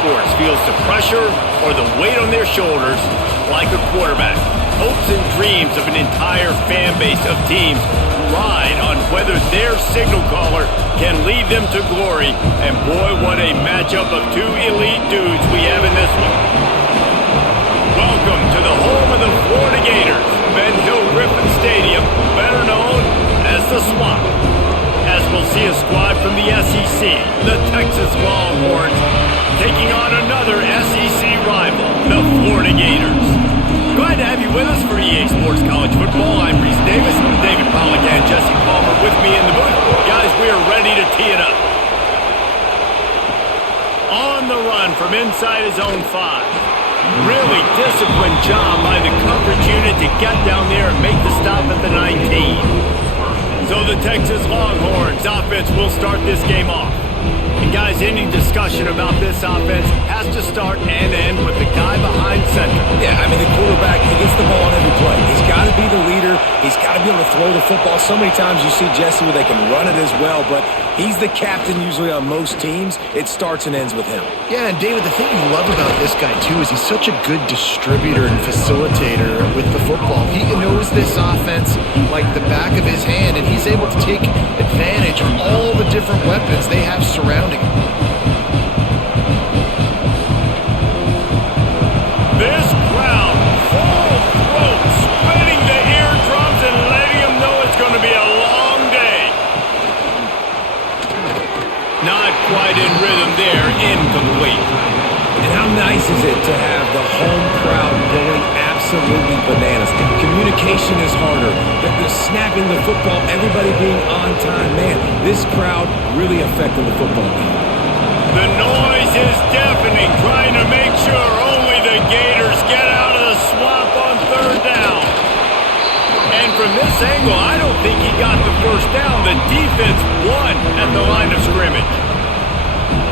sports feels the pressure or the weight on their shoulders like a quarterback. Hopes and dreams of an entire fan base of teams ride on whether their signal caller can lead them to glory. And boy, what a matchup of two elite dudes we have in this one. Welcome to the home of the Florida Gators, Ben Hill Griffin Stadium, better known as the Swamp. As we'll see a squad from the SEC, the Texas Longhorns, taking on another SEC rival, the Florida Gators. Glad to have you with us for EA Sports College Football. I'm Reese Davis, David Pollack, and Jesse Palmer with me in the booth. Guys, we are ready to tee it up. On the run from inside his own 5. Really disciplined job by the coverage unit to get down there and make the stop at the 19. So the Texas Longhorns offense will start this game off. And guys, any discussion about this offense has to start and end with the guy behind center. Yeah, I mean, the quarterback, he gets the ball on every play. He's got to be the leader. He's got to be able to throw the football. So many times you see Jesse where they can run it as well, but he's the captain usually on most teams. It starts and ends with him. Yeah, and David, the thing you love about this guy, too, is he's such a good distributor and facilitator with the football. He knows this offense like the back of his hand, and he's able to take advantage of all the different weapons they have surrounding him. This crowd, full throat, splitting the eardrums and letting them know it's going to be a long day. Not quite in rhythm there, incomplete. And how nice is it to have the home crowd going absolutely bananas? Communication is harder. They're snapping the football, everybody being on time. Man, this crowd really affecting the football game. The noise is deafening, trying to make sure only the Gators get out of the swamp on third down. And from this angle, I don't think he got the first down. The defense won at the line of scrimmage.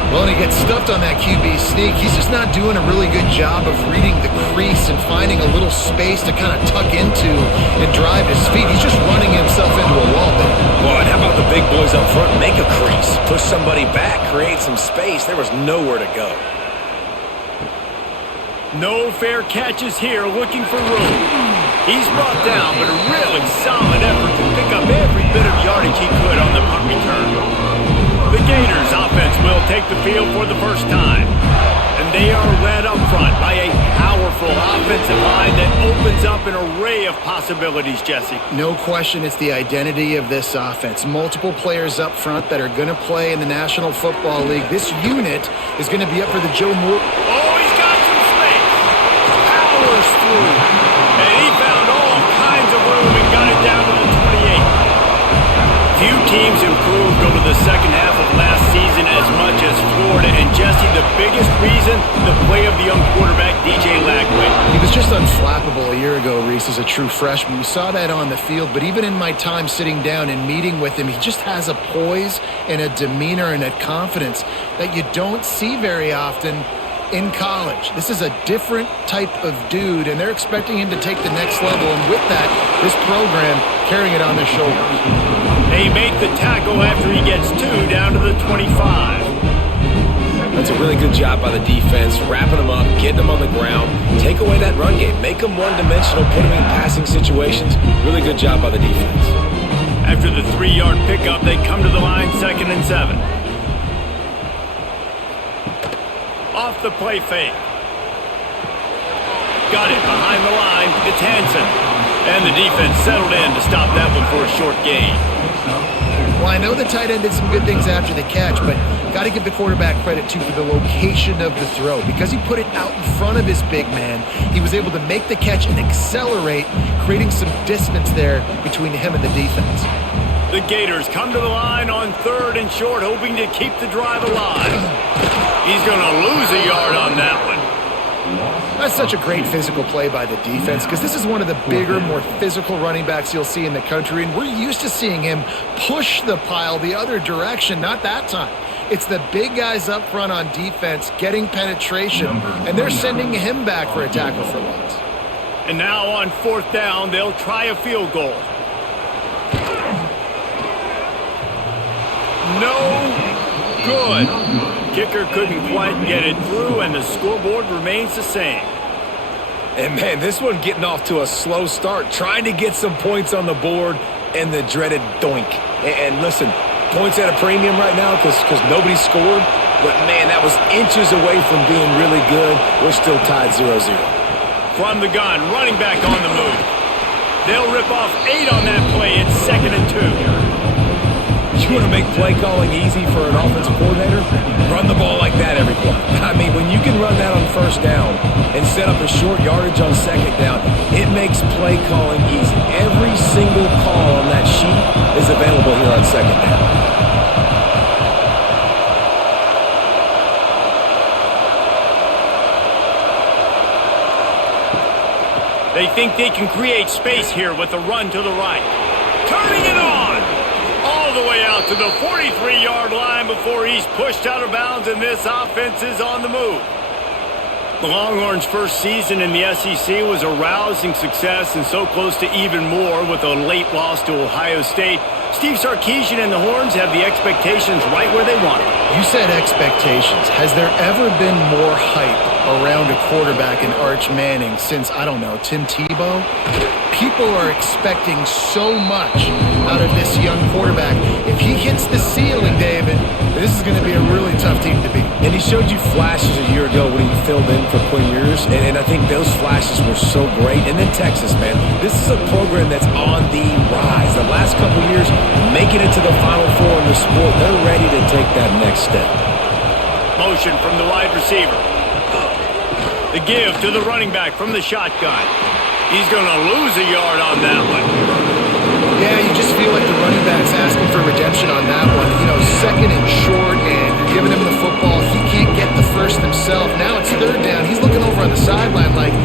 Well, and he gets stuffed on that QB sneak. He's just not doing a really good job of reading the crease and finding a little space to kind of tuck into and drive his feet. He's just running himself into a wall there. Well, and how about the big boys up front? Make a crease. Push somebody back. Create some space. There was nowhere to go. No fair catches here, looking for room. He's brought down, but a really solid effort to pick up every bit of yardage he could on the punt return. The Gators offense will take the field for the first time. And they are led up front by a powerful offensive line that opens up an array of possibilities, Jesse. No question it's the identity of this offense. Multiple players up front that are going to play in the National Football League. This unit is going to be up for the Joe Moore. Oh, he's got some space. Powers through. And he found all kinds of room and got it down to the 28. Few teams improved over the second half of last season as much as Florida. And Jesse, the biggest reason, the play of the young quarterback, DJ Lagway. He was just unflappable a year ago, Reese, as a true freshman. We saw that on the field, but even in my time sitting down and meeting with him, he just has a poise and a demeanor and a confidence that you don't see very often in college. This is a different type of dude, and they're expecting him to take the next level. And with that, this program carrying it on their shoulders. They make the tackle after he gets 2 down to the 25. That's a really good job by the defense, wrapping them up, getting them on the ground, take away that run game, make them one-dimensional, put them in passing situations. Really good job by the defense. After the 3-yard pickup, they come to the line, 2nd and 7. Off the play fake. Got it behind the line. It's Hansen. And the defense settled in to stop that one for a short gain. Well, I know the tight end did some good things after the catch, but got to give the quarterback credit, too, for the location of the throw. Because he put it out in front of his big man, he was able to make the catch and accelerate, creating some distance there between him and the defense. The Gators come to the line on 3rd and short, hoping to keep the drive alive. He's going to lose a yard on that one. That's such a great physical play by the defense because this is one of the bigger, more physical running backs you'll see in the country, and we're used to seeing him push the pile the other direction. Not that time. It's the big guys up front on defense getting penetration, and they're sending him back for a tackle for loss. And now on 4th down, they'll try a field goal. No good. Kicker couldn't quite get it through, and the scoreboard remains the same. And, man, this one getting off to a slow start, trying to get some points on the board, and the dreaded doink. And listen, points at a premium right now because nobody scored. But, man, that was inches away from being really good. We're still tied 0-0. From the gun, running back on the move. They'll rip off 8 on that play. It's 2nd and 2. You want to make play calling easy for an offensive coordinator? Run the ball like that every play. I mean, when you can run that on first down and set up a short yardage on second down, it makes play calling easy. Every single call on that sheet is available here on second down. They think they can create space here with a run to the right. Turning it on! All the way out to the 43-yard line before he's pushed out of bounds, and this offense is on the move. The Longhorns' first season in the SEC was a rousing success and so close to even more with a late loss to Ohio State. Steve Sarkisian and the Horns have the expectations right where they want them. You said expectations. Has there ever been more hype around a quarterback in Arch Manning since, I don't know, Tim Tebow? People are expecting so much out of this young quarterback. If he hits the ceiling, David, this is going to be a really tough team to beat. And he showed you flashes a year ago when he filled in for Quinn Ewers, and I think those flashes were so great. And then Texas, man, this is a program that's on the rise. The last couple years, making it to the Final Four in the sport, they're ready to take that next step. Motion from the wide receiver. The give to the running back from the shotgun. He's going to lose a yard on that one. Yeah, you just feel like the running back's asking for redemption on that one. You know, 2nd and short, and you're giving him the football. He can't get the first himself. Now it's 3rd down. He's looking over on the sideline like,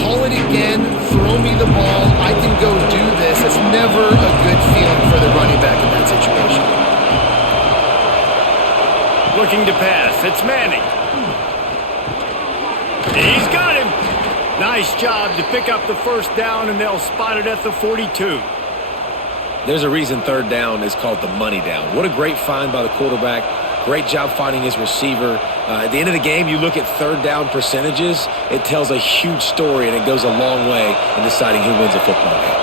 call it again, throw me the ball, I can go do this. It's never a good feeling for the running back in that situation. Looking to pass. It's Manning. He's got him. Nice job to pick up the first down, and they'll spot it at the 42. There's a reason 3rd down is called the money down. What a great find by the quarterback. Great job finding his receiver. At the end of the game, you look at 3rd down percentages. It tells a huge story, and it goes a long way in deciding who wins a football game.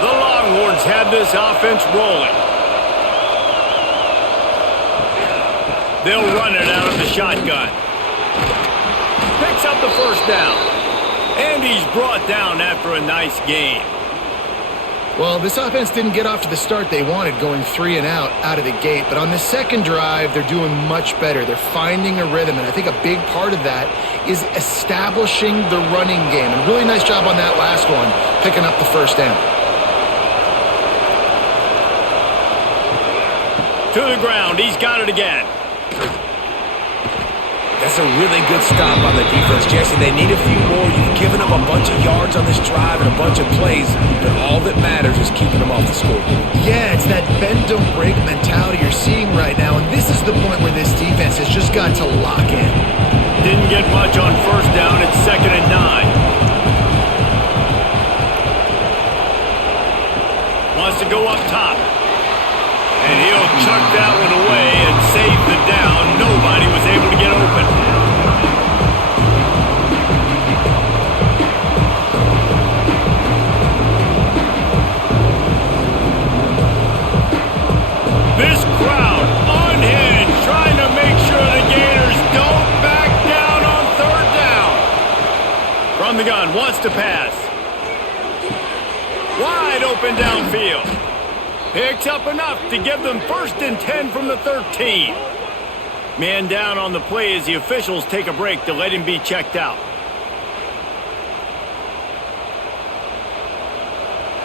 The Longhorns have this offense rolling. They'll run it out of the shotgun. Picks up the first down. And he's brought down after a nice game. Well, this offense didn't get off to the start they wanted, going 3 and out of the gate. But on the second drive, they're doing much better. They're finding a rhythm, and I think a big part of that is establishing the running game. And really nice job on that last one, picking up the first down. To the ground, he's got it again. That's a really good stop on the defense, Jason. They need a few more. You've given them a bunch of yards on this drive and a bunch of plays, but all that matters is keeping them off the scoreboard. Yeah, it's that bend, don't break mentality you're seeing right now, and this is the point where this defense has just got to lock in. Didn't get much on first down. It's 2nd and 9. Wants to go up top. And he'll chuck that one away and save the down. Nobody was able to get open. This crowd unhinged, trying to make sure the Gators don't back down on 3rd down. From the gun, wants to pass. Wide open downfield. Picks up enough to give them 1st and 10 from the 13. Man down on the play as the officials take a break to let him be checked out.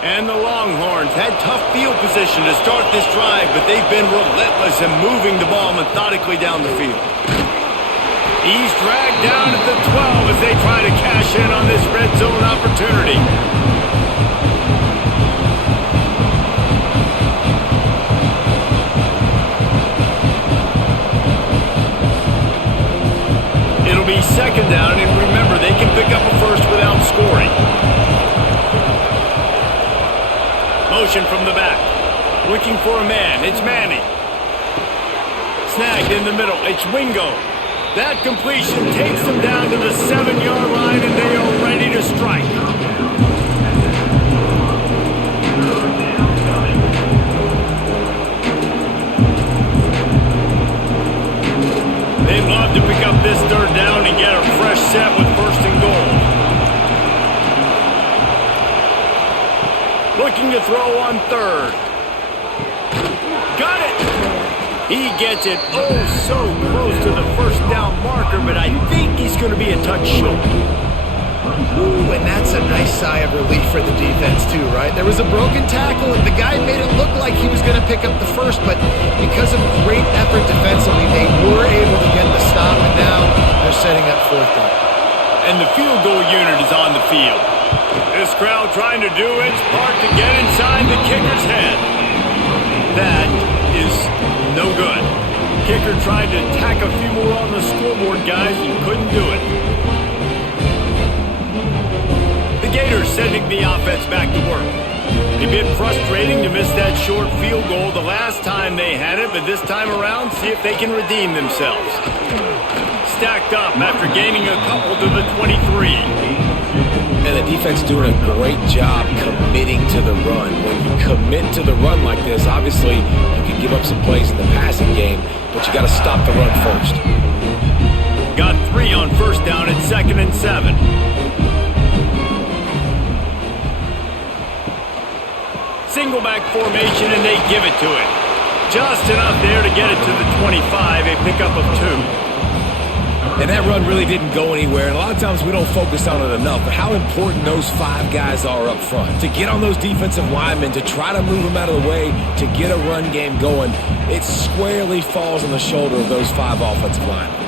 And the Longhorns had tough field position to start this drive, but they've been relentless in moving the ball methodically down the field. He's dragged down at the 12 as they try to cash in on this red zone opportunity. It'll be 2nd down, and remember, they can pick up a first without scoring. Motion from the back. Looking for a man. It's Manning. Snagged in the middle. It's Wingo. That completion takes them down to the 7-yard line, and they are ready to strike. They'd love to pick up this third down and get a fresh set with first and goal. Looking to throw on third. Got it! He gets it oh so close to the first down marker, but I think he's going to be a touch short. Ooh, and that's a nice sigh of relief for the defense too, right? There was a broken tackle, and the guy made it look like he was going to pick up the first, but because of great effort defensively, they were able to get the stop, and now they're setting up fourth down. And the field goal unit is on the field. This crowd trying to do its part to get inside the kicker's head. That is no good. Kicker tried to tack a few more on the scoreboard, guys, and couldn't do it. The Gators sending the offense back to work. A bit frustrating to miss that short field goal the last time they had it, but this time around, see if they can redeem themselves. Stacked up after gaining a couple to the 23. And the defense doing a great job committing to the run. When you commit to the run like this, obviously you can give up some plays in the passing game, but you got to stop the run first. Got 3 on first down at 2nd and 7. Single back formation, and they give it to it. Just enough there to get it to the 25, a pickup of 2. And that run really didn't go anywhere, and a lot of times we don't focus on it enough, but how important those 5 guys are up front. To get on those defensive linemen, to try to move them out of the way, to get a run game going, it squarely falls on the shoulder of those 5 offensive linemen.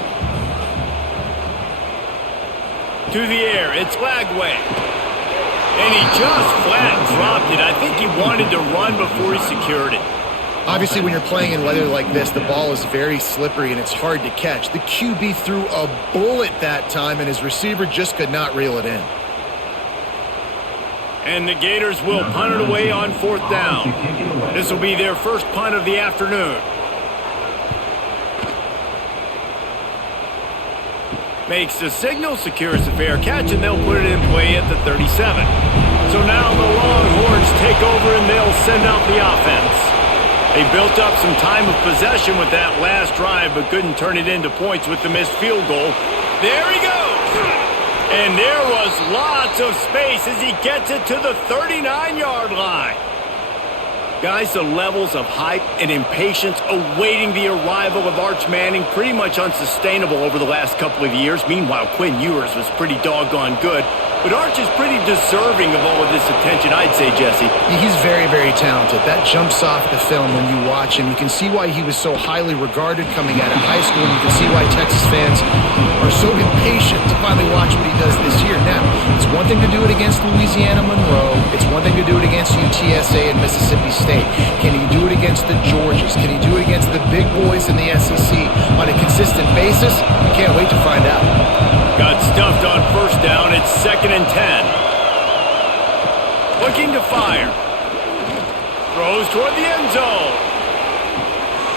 To the air, it's Lagway. And he just flat dropped it. I think he wanted to run before he secured it. Obviously, when you're playing in weather like this, the ball is very slippery and it's hard to catch. The QB threw a bullet that time, and his receiver just could not reel it in. And the Gators will punt it away on 4th down. This will be their first punt of the afternoon. Makes the signal, secures the fair catch, and they'll put it in play at the 37. So now the Longhorns take over, and they'll send out the offense. They built up some time of possession with that last drive, but couldn't turn it into points with the missed field goal. There he goes! And there was lots of space as he gets it to the 39-yard line. Guys, the levels of hype and impatience awaiting the arrival of Arch Manning pretty much unsustainable over the last couple of years. Meanwhile, Quinn Ewers was pretty doggone good. But Arch is pretty deserving of all of this attention, I'd say, Jesse. He's very, very talented. That jumps off the film when you watch him. You can see why he was so highly regarded coming out of high school, and you can see why Texas fans are so impatient to finally watch what he does this year. Now, it's one thing to do it against Louisiana Monroe. It's one thing to do it against UTSA and Mississippi State. Can he do it against the Georgias? Can he do it against the big boys in the SEC on a consistent basis? I can't wait to find out. Got stuffed on first down. It's 2nd and 10. Looking to fire. Throws toward the end zone.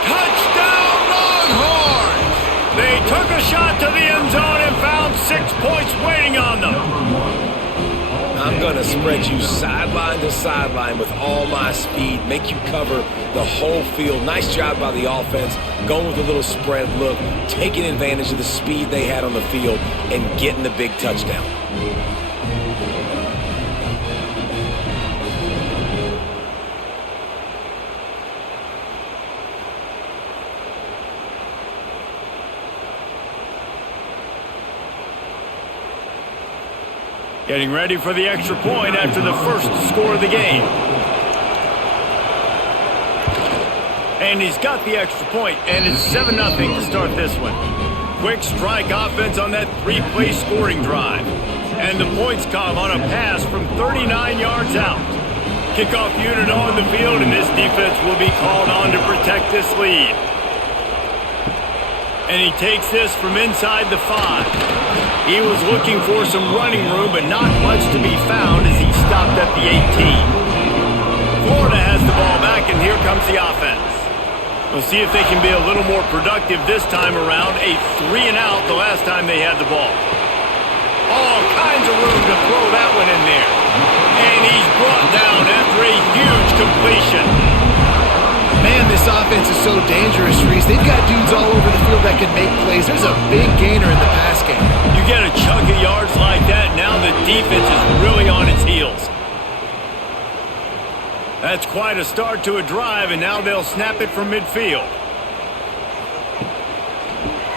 Touchdown, Longhorns! They took a shot to the end zone and found 6 points waiting on them. I'm going to spread you sideline to sideline with all my speed, make you cover the whole field. Nice job by the offense, going with a little spread look, taking advantage of the speed they had on the field, and getting the big touchdown. Getting ready for the extra point after the first score of the game. And he's got the extra point, and it's 7-0 to start this one. Quick strike offense on that 3-play scoring drive. And the points come on a pass from 39 yards out. Kickoff unit on the field, and this defense will be called on to protect this lead. And he takes this from inside the 5. He was looking for some running room, but not much to be found as he stopped at the 18. Florida has the ball back, and here comes the offense. We'll see if they can be a little more productive this time around. A 3-and-out the last time they had the ball. All kinds of room to throw that one in there. And he's brought down after a huge completion. Man, this offense is so dangerous, Reese. They've got dudes all over the field that can make plays. There's a big gainer in the pass game. You get a chunk of yards like that, now the defense is really on its heels. That's quite a start to a drive, and now they'll snap it from midfield.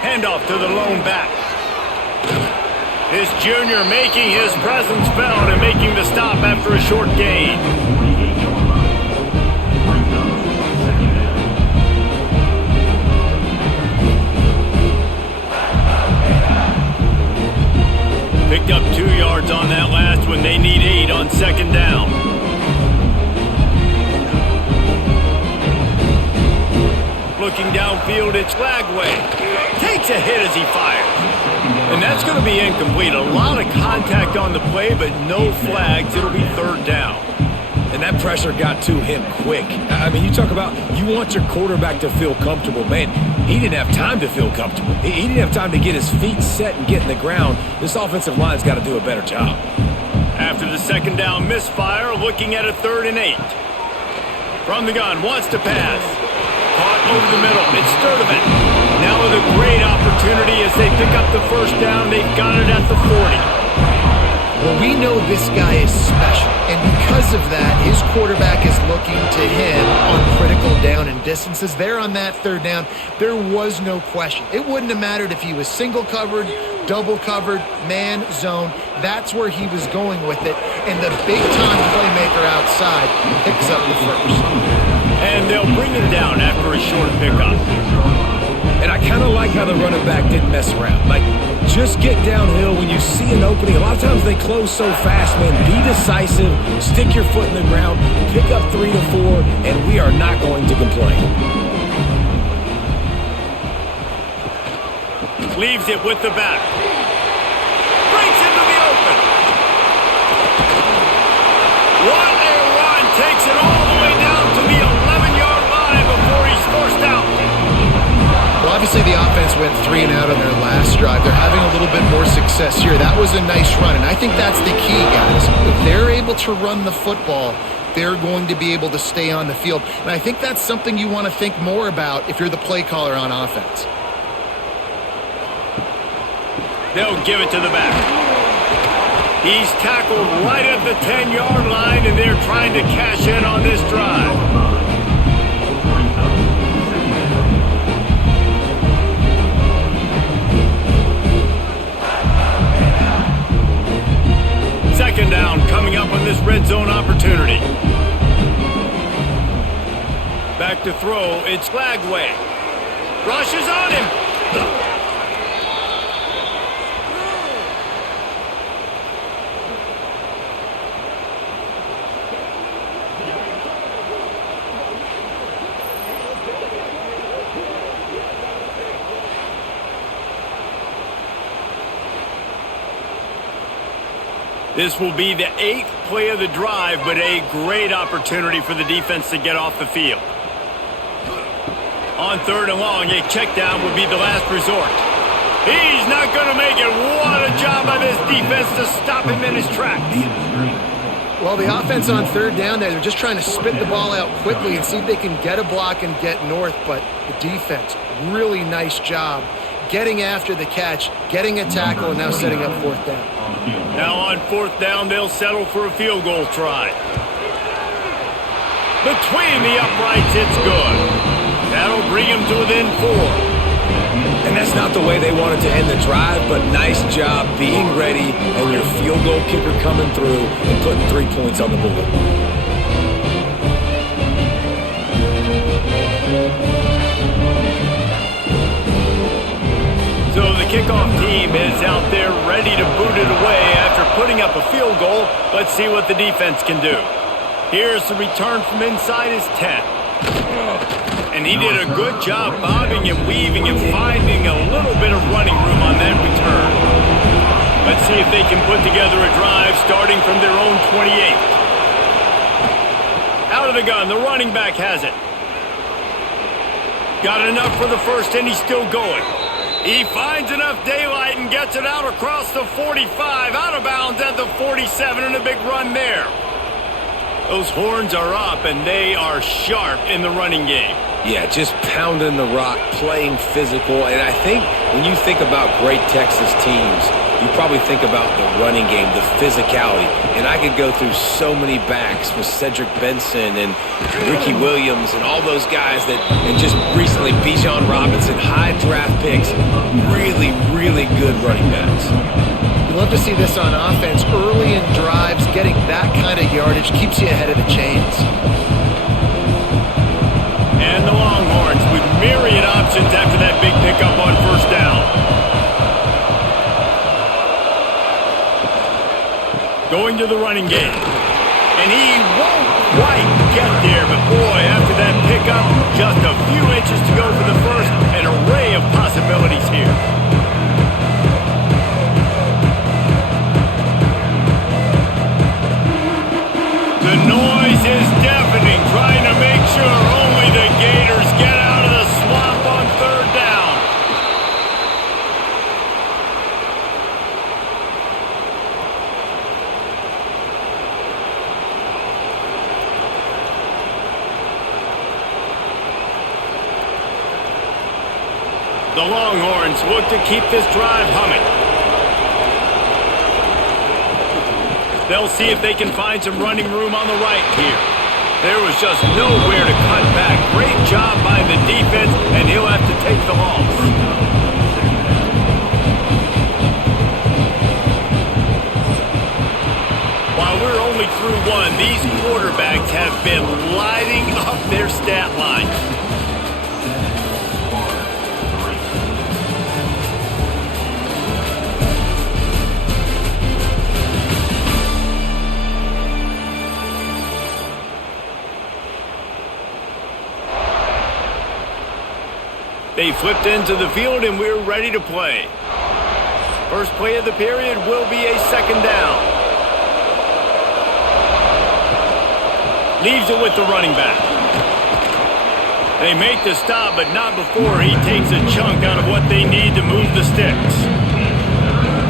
Handoff to the lone back. This junior making his presence felt and making the stop after a short gain. Picked up 2 yards on that last one. They need 8 on second down. Looking downfield, it's Lagway. Takes a hit as he fires. And that's going to be incomplete. A lot of contact on the play, but no flags. It'll be third down. And that pressure got to him quick. I mean, you talk about you want your quarterback to feel comfortable. Man, he didn't have time to feel comfortable. He didn't have time to get his feet set and get in the ground. This offensive line's got to do a better job. After the second down misfire, looking at a 3rd and 8. From the gun, wants to pass. Caught over the middle. It's Sturdivant. Now with a great opportunity as they pick up the first down. They've got it at the 40. Well, we know this guy is special, and because of that, his quarterback is looking to him on critical down and distances. There on that 3rd down, there was no question. It wouldn't have mattered if he was single covered, double covered, man, zone. That's where he was going with it, and the big-time playmaker outside picks up the first. And they'll bring him down after a short pickup. And I kind of like how the running back didn't mess around. Like, just get downhill when you see an opening. A lot of times they close so fast, man. Be decisive, stick your foot in the ground, pick up 3 to 4, and we are not going to complain. Leaves it with the back. Breaks into the open. What a run. Takes it all the way down to the 11-yard line before he's forced out. Well, obviously the offense went 3-and-out on their last drive. They're having a little bit more success here. That was a nice run, and I think that's the key, guys. If they're able to run the football, they're going to be able to stay on the field. And I think that's something you want to think more about if you're the play caller on offense. They'll give it to the back. He's tackled right at the 10-yard line, and they're trying to cash in on this drive. Second down coming up on this red zone opportunity. Back to throw, it's Lagway. Rushes on him. This will be the 8th play of the drive, but a great opportunity for the defense to get off the field. On 3rd and long, a check down would be the last resort. He's not going to make it. What a job by this defense to stop him in his tracks. Well, the offense on 3rd down there, they're just trying to spit the ball out quickly and see if they can get a block and get north, but the defense, really nice job getting after the catch, getting a tackle, and now setting up 4th down. Now on 4th down, they'll settle for a field goal try. Between the uprights, it's good. That'll bring him to within 4. And that's not the way they wanted to end the drive, but nice job being ready and your field goal kicker coming through and putting 3 points on the board. So the kickoff team is out there ready to boot it away after putting up a field goal. Let's see what the defense can do. Here's the return from inside his 10. And he did a good job bobbing and weaving and finding a little bit of running room on that return. Let's see if they can put together a drive starting from their own 28. Out of the gun, the running back has it. Got enough for the first, and he's still going. He finds enough daylight and gets it out across the 45, out of bounds at the 47, and a big run there. Those horns are up, and they are sharp in the running game. Yeah, just pounding the rock, playing physical. And I think when you think about great Texas teams, you probably think about the running game, the physicality. And I could go through so many backs with Cedric Benson and Ricky Williams and all those guys that, and just recently Bijan Robinson, high draft picks, really, really good running backs. You love to see this on offense. Early in drives, getting that kind of yardage keeps you ahead of the chains. And the Longhorns with myriad options after that big pickup on first down. Going to the running game. And he won't quite get there, but boy, after that pickup, just a few inches to go for the first. An array of possibilities here. The noise is deafening, trying to make sure only the Gators get out of the swamp on third down. The Longhorns look to keep this drive humming. They'll see if they can find some running room on the right here. There was just nowhere to cut back. Great job by the defense, and he'll have to take the loss. While we're only through one, these quarterbacks have been lighting up their stat lines. They flipped into the field, and we're ready to play. First play of the period will be a second down. Leaves it with the running back. They make the stop, but not before he takes a chunk out of what they need to move the sticks.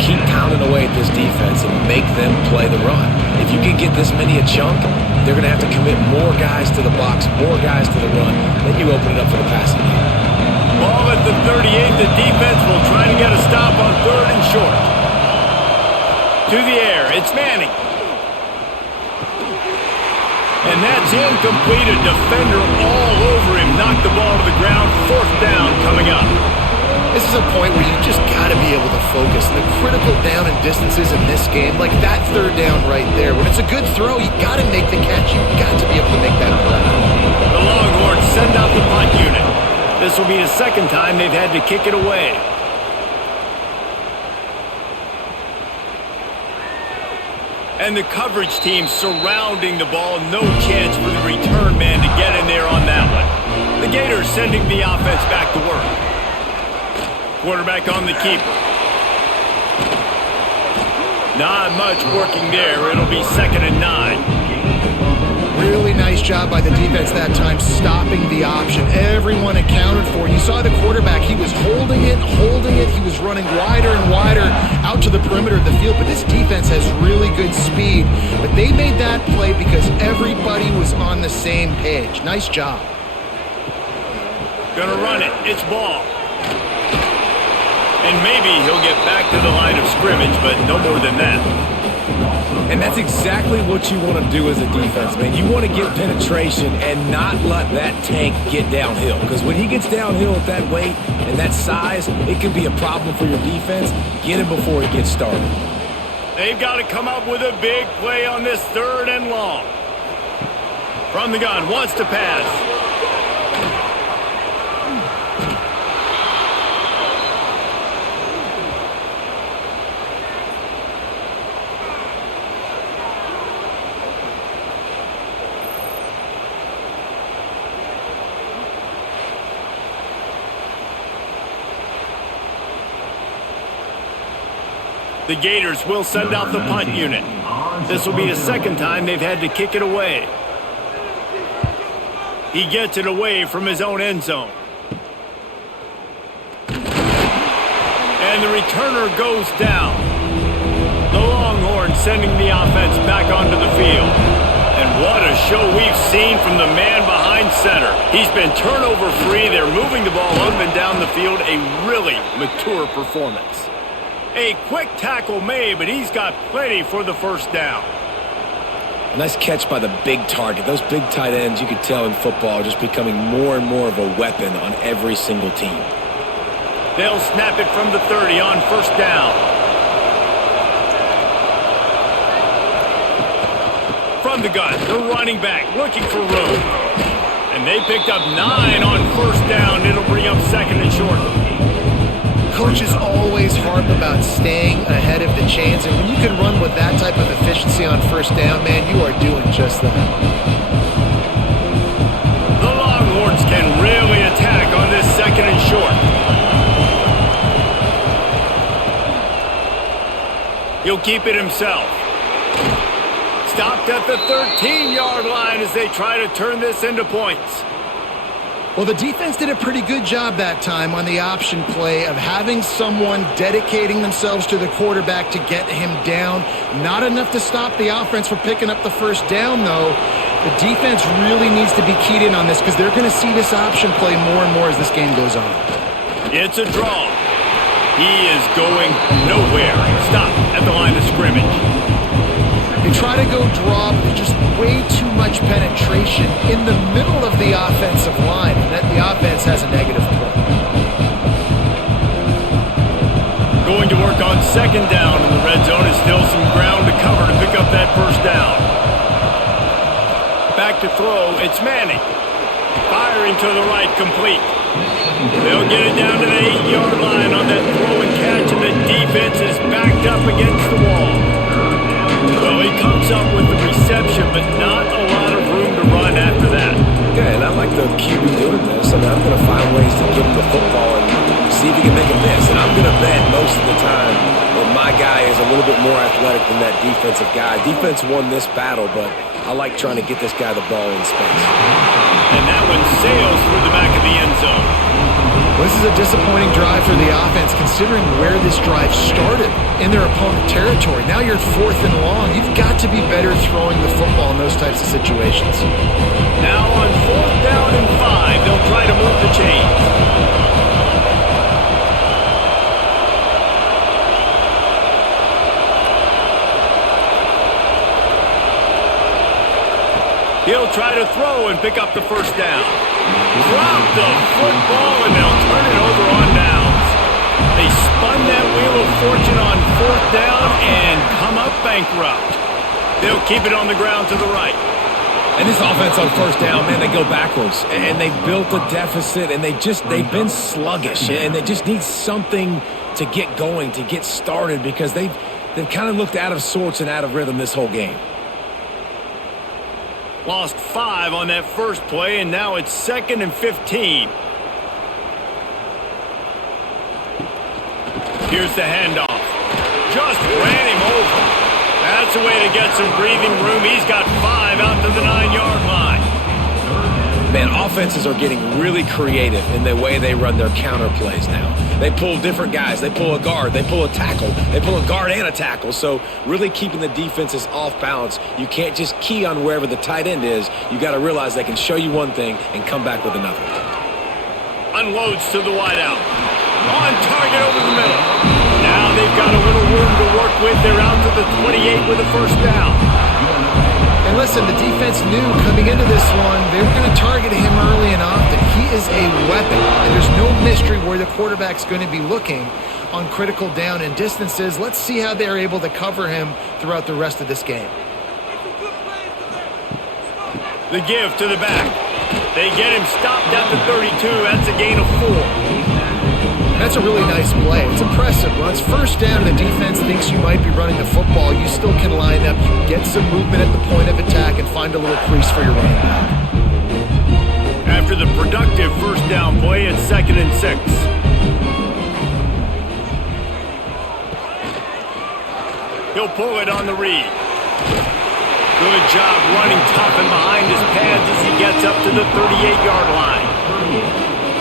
Keep pounding away at this defense and make them play the run. If you can get this many a chunk, they're going to have to commit more guys to the box, more guys to the run. Then you open it up for the passing game. Ball at the 38, the defense will try to get a stop on third and short. To the air, it's Manning. And that's incomplete. A defender all over him. Knocked the ball to the ground. Fourth down coming up. This is a point where you just got to be able to focus. The critical down and distances in this game, like that third down right there. When it's a good throw, you got to make the catch. You got to be able to make that play. The Longhorns send out the punt unit. This will be the second time they've had to kick it away. And the coverage team surrounding the ball. No chance for the return man to get in there on that one. The Gators sending the offense back to work. Quarterback on the keeper. Not much working there. It'll be 2nd and 9. Really nice job by the defense that time, stopping the option. Everyone accounted for it. You saw the quarterback. He was holding it. He was running wider and wider out to the perimeter of the field. But this defense has really good speed. But they made that play because everybody was on the same page. Nice job. Gonna run it. It's Ball. And maybe he'll get back to the line of scrimmage, but no more than that. And that's exactly what you want to do as a defense, man. You want to get penetration and not let that tank get downhill. Because when he gets downhill at that weight and that size, it can be a problem for your defense. Get him before he gets started. They've got to come up with a big play on this 3rd and long. From the gun, wants to pass. The Gators will send out the punt unit. This will be the second time they've had to kick it away. He gets it away from his own end zone. And the returner goes down. The Longhorns sending the offense back onto the field. And what a show we've seen from the man behind center. He's been turnover free. They're moving the ball up and down the field. A really mature performance. A quick tackle made, but he's got plenty for the first down. Nice catch by the big target. Those big tight ends, you could tell in football, are just becoming more and more of a weapon on every single team. They'll snap it from the 30 on first down. From the gun, the running back looking for room. And they picked up 9 on first down. It'll bring up second and short. Coaches always harp about staying ahead of the chains, and when you can run with that type of efficiency on first down, man, you are doing just that. The Longhorns can really attack on this second and short. He'll keep it himself. Stopped at the 13-yard line as they try to turn this into points. Well, the defense did a pretty good job that time on the option play of having someone dedicating themselves to the quarterback to get him down. Not enough to stop the offense from picking up the first down, though. The defense really needs to be keyed in on this because they're going to see this option play more and more as this game goes on. It's a draw. He is going nowhere. Stop at the line of scrimmage. They try to go draw, but there's just way too much penetration in the middle of the offensive line, and that the offense has a negative play. Going to work on second down in the red zone is still some ground to cover to pick up that first down. Back to throw, it's Manning. Firing to the right, complete. They'll get it down to the 8-yard line on that throw and catch, and the defense is backed up against the wall. Well, he comes up with the reception, but not a lot of room to run after that. Yeah, and I like the QB doing this. I mean, I'm going to find ways to give him the football and see if he can make a miss. And I'm going to bet most of the time that my guy is a little bit more athletic than that defensive guy. Defense won this battle, but I like trying to get this guy the ball in space. And that one sails through the back of the end zone. Well, this is a disappointing drive for the offense, considering where this drive started in their opponent territory. Now you're at 4th and long. You've got to be better throwing the football in those types of situations. Now on 4th down and 5, they'll try to move the chains. He'll try to throw and pick up the first down. Drop the football and they'll turn it over on downs. They spun that wheel of fortune on 4th down and come up bankrupt. They'll keep it on the ground to the right. And this offense on first down, man, they go backwards. And they've built a deficit, and they've been sluggish. And they just need something to get going, to get started, because they've kind of looked out of sorts and out of rhythm this whole game. Lost 5 on that first play, and now it's 2nd and 15. Here's the handoff. Just ran him over. That's a way to get some breathing room. He's got 5 out to the 9-yard line. Man, offenses are getting really creative in the way they run their counter plays now. They pull different guys. They pull a guard. They pull a tackle. They pull a guard and a tackle. So really keeping the defenses off balance. You can't just key on wherever the tight end is. You got to realize they can show you one thing and come back with another. Unloads to the wideout. On target over the middle. Now they've got a little room to work with. They're out to the 28 with a first down. And listen, the defense knew coming into this one, they were going to target him early and often. He is a weapon, and there's no mystery where the quarterback's going to be looking on critical down and distances. Let's see how they're able to cover him throughout the rest of this game. The give to the back. They get him stopped at the 32. That's a gain of 4. That's a really nice play. It's impressive. When it's first down and the defense thinks you might be running the football, you still can line up. You can get some movement at the point of attack and find a little crease for your running back. After the productive first down play, it's 2nd and 6. He'll pull it on the read. Good job running tough and behind his pads as he gets up to the 38-yard line.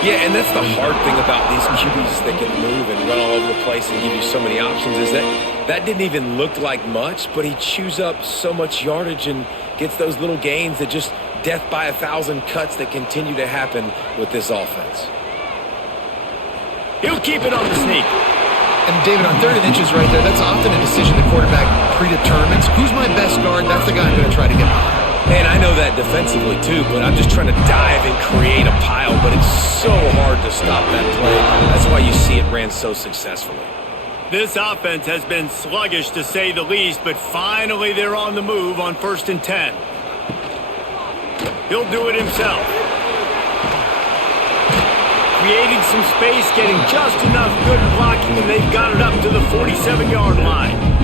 Yeah, and that's the hard thing about these QBs that can move and run all over the place and give you so many options is that didn't even look like much, but he chews up so much yardage and gets those little gains that just death by 1,000 cuts that continue to happen with this offense. He'll keep it on the sneak. And David, on 3rd and inches right there, that's often a decision the quarterback predetermines. Who's my best guard? That's the guy I'm going to try to get behind. And I know that defensively too, but I'm just trying to dive and create a pile, but it's so hard to stop that play. That's why you see it ran so successfully. This offense has been sluggish to say the least, but finally they're on the move on 1st and 10. He'll do it himself. Creating some space, getting just enough good blocking, and they've got it up to the 47-yard line.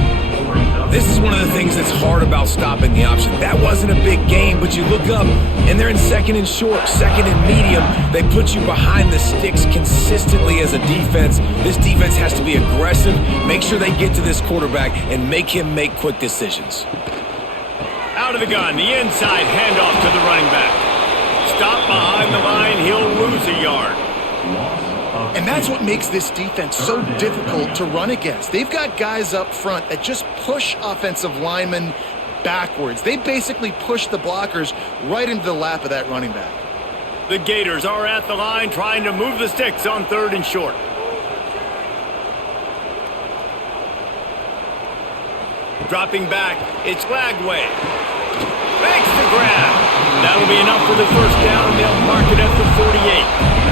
This is one of the things that's hard about stopping the option. That wasn't a big gain, but you look up, and they're in 2nd and short, 2nd and medium. They put you behind the sticks consistently as a defense. This defense has to be aggressive, make sure they get to this quarterback, and make him make quick decisions. Out of the gun, the inside handoff to the running back. Stop behind the line, he'll lose a yard. And that's what makes this defense so difficult to run against. They've got guys up front that just push offensive linemen backwards. They basically push the blockers right into the lap of that running back. The Gators are at the line trying to move the sticks on 3rd and short. Dropping back, it's Lagway. Makes the grab. That'll be enough for the 1st down, and they'll mark it at the 48.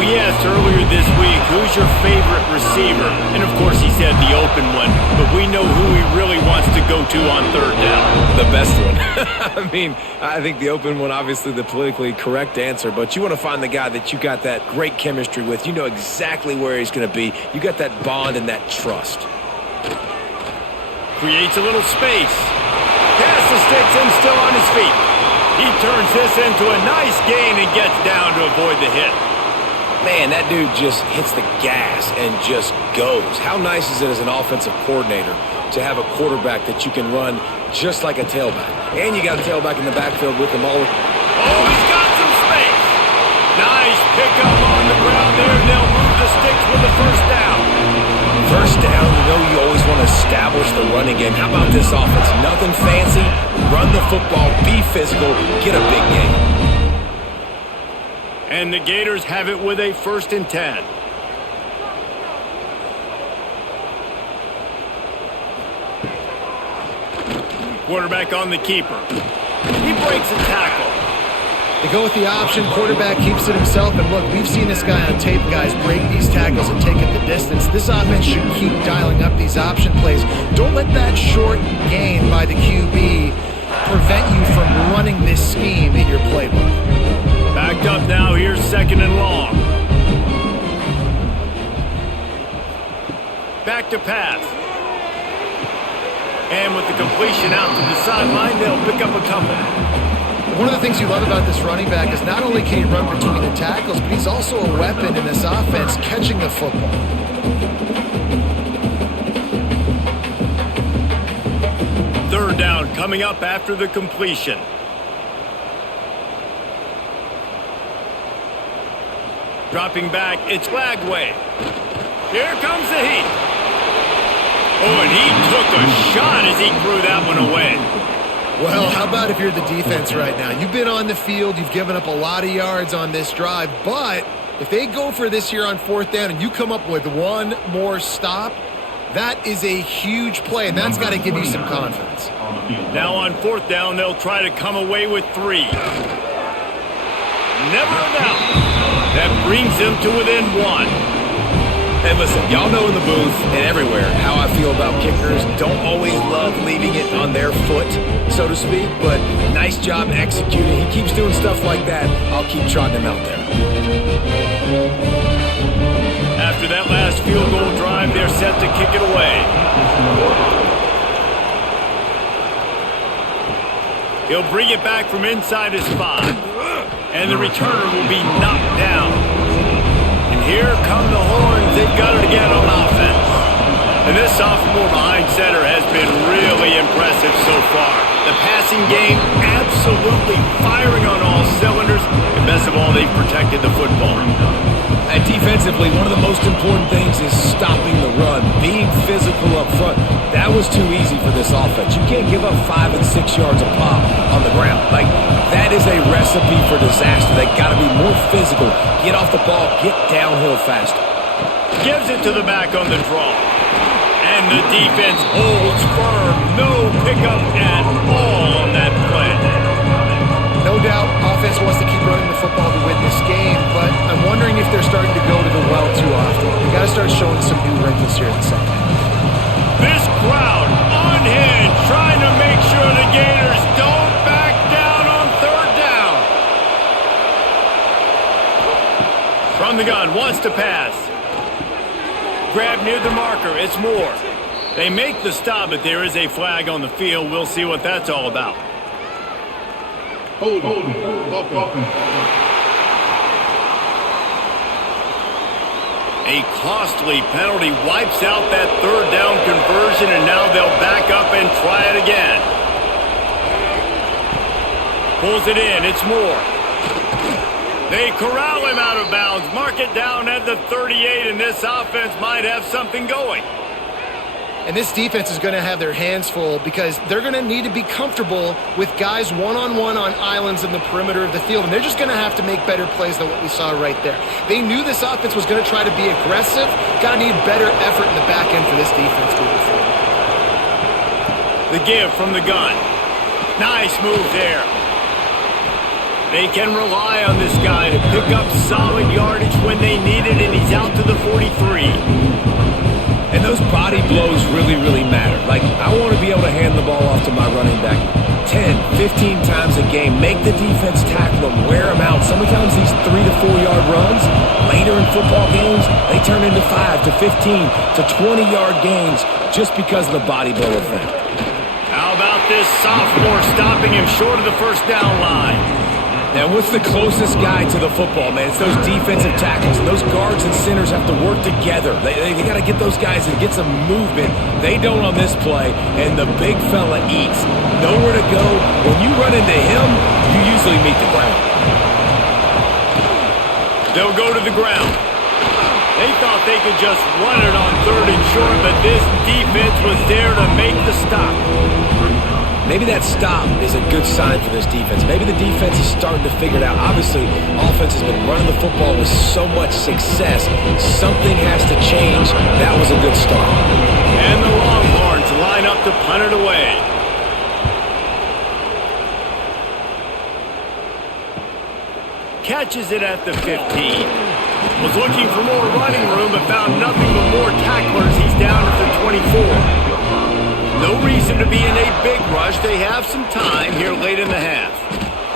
We asked earlier this week, who's your favorite receiver? And of course he said the open one, but we know who he really wants to go to on 3rd down. The best one. I mean, I think the open one, obviously the politically correct answer, but you want to find the guy that you got that great chemistry with. You know exactly where he's going to be. You got that bond and that trust. Creates a little space. Pass the sticks and still on his feet. He turns this into a nice gain and gets down to avoid the hit. Man, that dude just hits the gas and just goes. How nice is it as an offensive coordinator to have a quarterback that you can run just like a tailback? And you got a tailback in the backfield with him all. Oh, he's got some space. Nice pickup on the ground there. They'll move the sticks with the 1st down. 1st down, you know you always want to establish the running game. How about this offense? Nothing fancy. Run the football, be physical, get a big game. And the Gators have it with a 1st and 10. Quarterback on the keeper. He breaks a tackle. They go with the option. Quarterback keeps it himself. And look, we've seen this guy on tape, guys, break these tackles and take it the distance. This offense should keep dialing up these option plays. Don't let that short gain by the QB prevent you from running this scheme in your playbook. Backed up now, here's 2nd and long. Back to pass. And with the completion out to the sideline, they'll pick up a couple. One of the things you love about this running back is not only can he run between the tackles, but he's also a weapon in this offense catching the football. Third down coming up after the completion. Dropping back, it's Lagway. Here comes the heat. Oh, and he took a shot as he threw that one away. Well, how about if you're the defense right now? You've been on the field, you've given up a lot of yards on this drive, but if they go for this here on 4th down and you come up with one more stop, that is a huge play, and that's got to give you some confidence. Now on 4th down, they'll try to come away with 3. Never a doubt. That brings them to within 1. And listen, y'all know in the booth and everywhere how I feel about kickers. Don't always love leaving it on their foot, so to speak, but nice job executing. He keeps doing stuff like that. I'll keep trotting him out there. After that last field goal drive, they're set to kick it away. He'll bring it back from inside his 5. And the returner will be knocked down. And here come the horns. They've got it again on offense. And this sophomore behind center has been really impressive so far. The passing game absolutely firing on all cylinders. And best of all, they've protected the football. And defensively, one of the most important things is stopping the run, being physical up front. That was too easy for this offense. You can't give up 5 and 6 yards a pop on the ground. Like, that is a recipe for disaster. They got to be more physical. Get off the ball, get downhill faster. Gives it to the back on the draw. And the defense holds firm. No pickup at all on that play. No doubt, offense wants to keep running the football to win this game, but I'm wondering if they're starting to go to the well too often. You got to start showing some new wrinkles here in the second half. This crowd unhinged, trying to make sure the Gators don't back down on third down. From the gun, wants to pass. Grab near the marker, it's Moore. They make the stop, but there is a flag on the field. We'll see what that's all about. Hold on. A costly penalty wipes out that third down conversion, and now they'll back up and try it again. Pulls it in, it's Moore. They corral him out of bounds, mark it down at the 38, and this offense might have something going. And this defense is going to have their hands full because they're going to need to be comfortable with guys one-on-one on islands in the perimeter of the field. And they're just going to have to make better plays than what we saw right there. They knew this offense was going to try to be aggressive. Got to need better effort in the back end for this defense moving forward. The give from the gun. Nice move there. They can rely on this guy to pick up solid yardage when they need it, and he's out to the 43. And those body blows really, really matter. Like, I want to be able to hand the ball off to my running back 10, 15 times a game. Make the defense tackle them, wear them out. Sometimes these 3 to 4 yard runs, later in football games, they turn into 5 to 15 to 20 yard gains just because of the body blow effect. How about this sophomore stopping him short of the first down line? Now, what's the closest guy to the football, man? It's those defensive tackles. And those guards and centers have to work together. They got to get those guys and get some movement. They don't on this play, and the big fella eats. Nowhere to go. When you run into him, you usually meet the ground. They'll go to the ground. They thought they could just run it on third and short, but this defense was there to make the stop. Maybe that stop is a good sign for this defense. Maybe the defense is starting to figure it out. Obviously, offense has been running the football with so much success. Something has to change. That was a good start. And the Longhorns line up to punt it away. Catches it at the 15. Was looking for more running room, but found nothing but more tacklers. He's down at the 24. No reason to be in a big rush. They have some time here late in the half.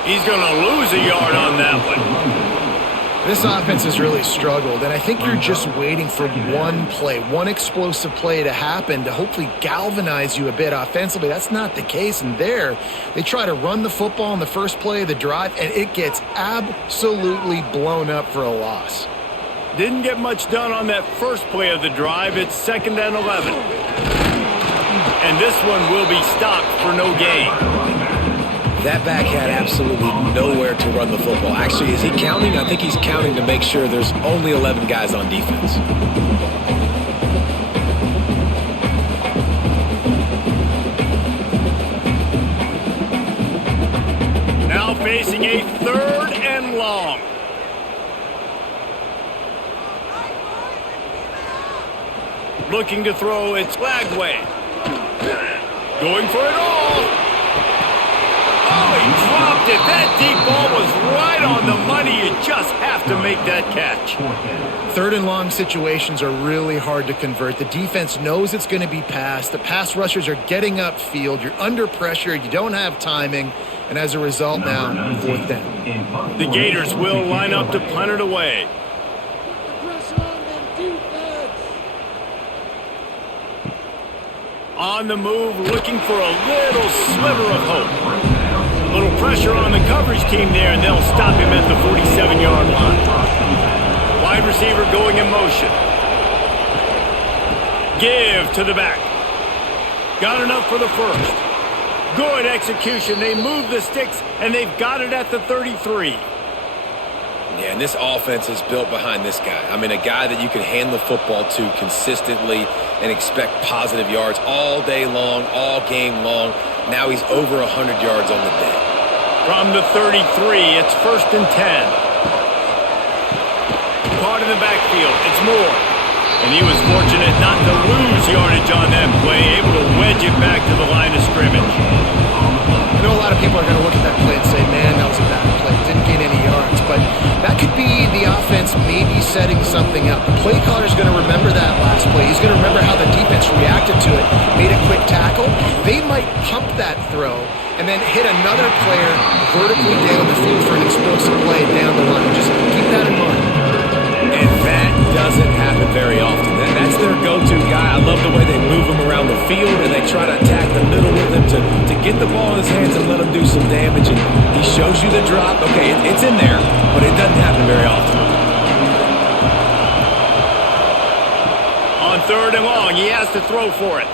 He's going to lose a yard on that one. This offense has really struggled, and I think you're just waiting for one play, one explosive play to happen to hopefully galvanize you a bit offensively. That's not the case, and there they try to run the football in the first play of the drive, and it gets absolutely blown up for a loss. Didn't get much done on that first play of the drive. It's 2nd and 11. And this one will be stopped for no gain. That back had absolutely nowhere to run the football. Actually, is he counting? I think he's counting to make sure there's only 11 guys on defense. Now facing a 3rd and long. Looking to throw, it's Lagway. Going for it all. Oh, he dropped it. That deep ball was right on the money. You just have to make that catch. 3rd and long situations are really hard to convert. The defense knows it's going to be passed. The pass rushers are getting upfield. You're under pressure. You don't have timing. And as a result now, 4th down. The Gators will line up to punt it away. On the move, looking for a little sliver of hope. A little pressure on the coverage team there, and they'll stop him at the 47-yard line. Wide receiver going in motion. Give to the back. Got enough for the first. Good execution. They move the sticks, and they've got it at the 33. Yeah, and this offense is built behind this guy. I mean, a guy that you can hand the football to consistently and expect positive yards all day long, all game long. Now he's over 100 yards on the day. From the 33, it's 1st and 10. Caught in the backfield. It's Moore. And he was fortunate not to lose yardage on that play, able to wedge it back to the line of scrimmage. I know a lot of people are going to look at that play and say, man, that was a bad play. Didn't gain any yards. But that could be the offense maybe setting something up. The play caller's going to remember that last play. He's going to remember how the defense reacted to it, made a quick tackle. They might pump that throw and then hit another player vertically down the field for an explosive play down the line. Just keep that in mind. And that doesn't happen very often. That's their go-to guy. I love the way they move him around the field, and they try to attack the middle with him to get the ball in his hands and let him do some damage. And he shows you the drop. Okay, it's in there, but it doesn't happen very often. On 3rd and long, he has to throw for it.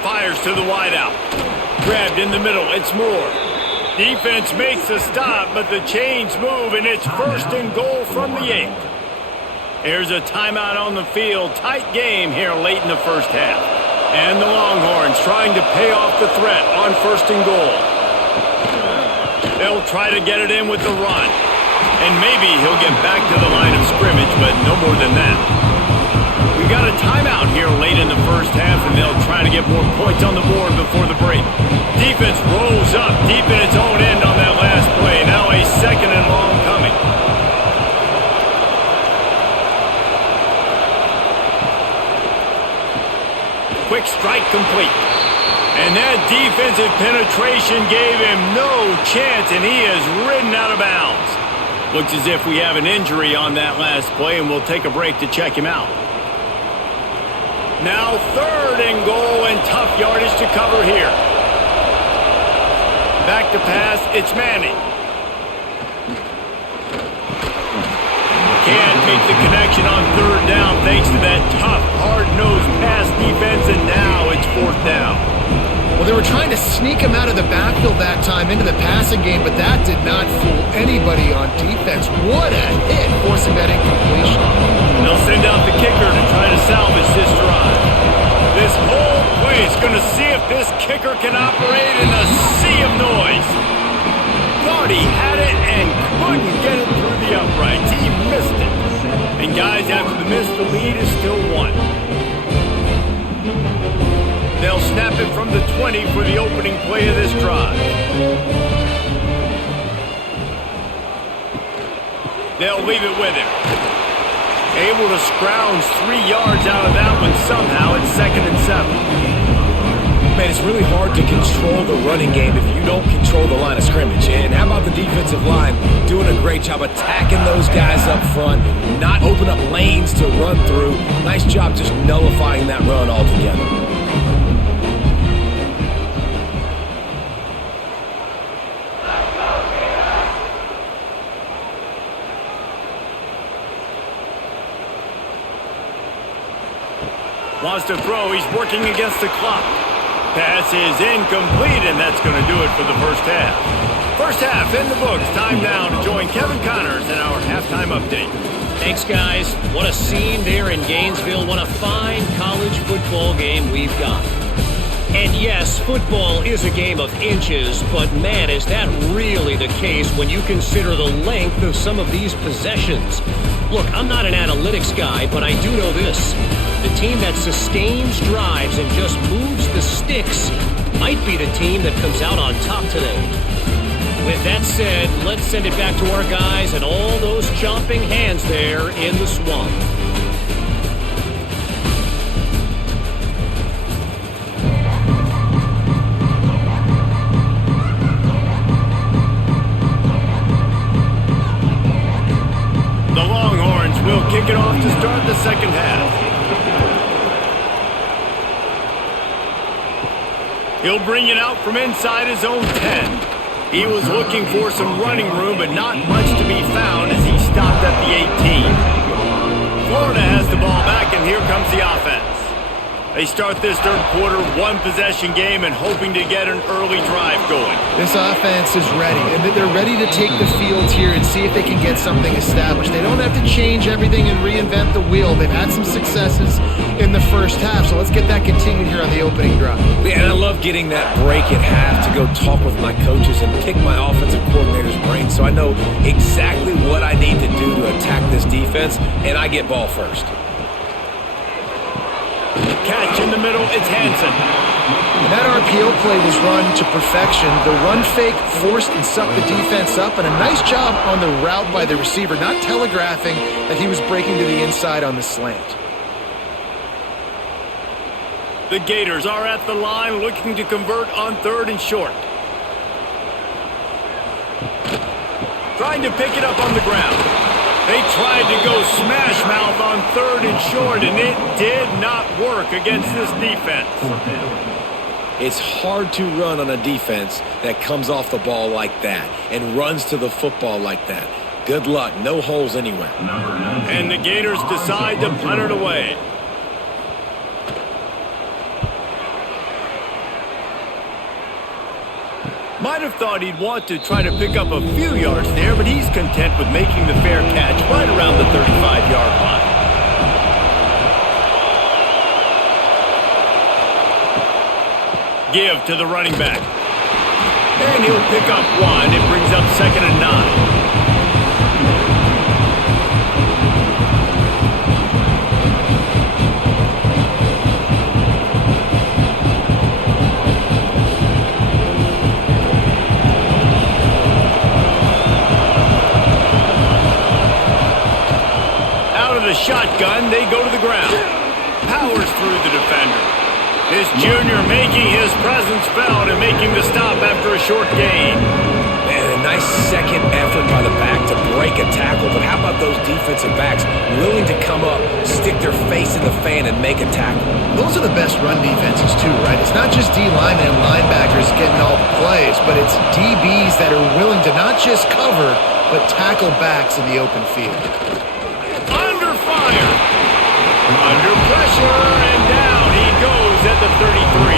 Fires to the wideout. Grabbed in the middle. It's Moore. Defense makes a stop, but the chains move, and it's 1st and goal from the 8. Here's a timeout on the field. Tight game here late in the first half. And the Longhorns trying to pay off the threat on 1st and goal. They'll try to get it in with the run. And maybe he'll get back to the line of scrimmage, but no more than that. We've got a timeout here late in the first half, and they'll try to get more points on the board before the break. Defense rolls up deep in its own end on that last play. Now a 2nd and long coming. Quick strike complete. And that defensive penetration gave him no chance, and he is ridden out of bounds. Looks as if we have an injury on that last play, and we'll take a break to check him out. Now 3rd and goal, and tough yardage to cover here. Back to pass, it's Manning. Can't make the connection on 3rd down thanks to that tough, hard-nosed pass defense, and now it's 4th down. Well, they were trying to sneak him out of the backfield that time into the passing game, but that did not fool anybody on defense. What a hit, forcing that incompletion. They'll send out the kicker to try to salvage this drive. This whole play is going to see if this kicker can operate in a sea of noise. Thought he had it and couldn't get it through the uprights. He missed it. And guys, after the miss, the lead is still 1. They'll snap it from the 20 for the opening play of this drive. They'll leave it with him. Able to scrounge 3 yards out of that one somehow. It's 2nd and 7. Man, it's really hard to control the running game if you don't control the line of scrimmage. And how about the defensive line doing a great job attacking those guys up front, not open up lanes to run through. Nice job just nullifying that run altogether. Wants to throw. He's working against the clock. Pass is incomplete, and that's going to do it for the first half. First half in the books. Time now to join Kevin Connors in our halftime update. Thanks, guys. What a scene there in Gainesville. What a fine college football game we've got. And yes, football is a game of inches, but man, is that really the case when you consider the length of some of these possessions. Look, I'm not an analytics guy, but I do know this. The team that sustains drives and just moves the sticks might be the team that comes out on top today. With that said, let's send it back to our guys and all those chomping hands there in the swamp. The Longhorns will kick it off to start the second half. He'll bring it out from inside his own 10. He was looking for some running room, but not much to be found as he stopped at the 18. Florida has the ball back, and here comes the offense. They start this third quarter, one-possession game, and hoping to get an early drive going. This offense is ready, and they're ready to take the field here and see if they can get something established. They don't have to change everything and reinvent the wheel. They've had some successes in the first half, so let's get that continued here on the opening drive. Yeah, and I love getting that break at half to go talk with my coaches and pick my offensive coordinator's brain so I know exactly what I need to do to attack this defense, and I get ball first. Catch in the middle, it's Hansen. And that RPO play was run to perfection. The run fake forced and sucked the defense up, and a nice job on the route by the receiver, not telegraphing that he was breaking to the inside on the slant. The Gators are at the line looking to convert on 3rd and short. Trying to pick it up on the ground. They tried to go smash mouth on 3rd and short, and it did not work against this defense. It's hard to run on a defense that comes off the ball like that and runs to the football like that. Good luck. No holes anywhere. And the Gators decide to punt it away. Might have thought he'd want to try to pick up a few yards there, but he's content with making the fair catch right around the 35-yard line. Give to the running back. And he'll pick up 1. It brings up 2nd and 9. The shotgun, they go to the ground. Powers through the defender. This junior making his presence felt and making the stop after a short gain. Man, a nice second effort by the back to break a tackle, but how about those defensive backs willing to come up, stick their face in the fan, and make a tackle? Those are the best run defenses too, right? It's not just D linemen and linebackers getting all the plays, but it's DBs that are willing to not just cover, but tackle backs in the open field. Under pressure, and down he goes at the 33.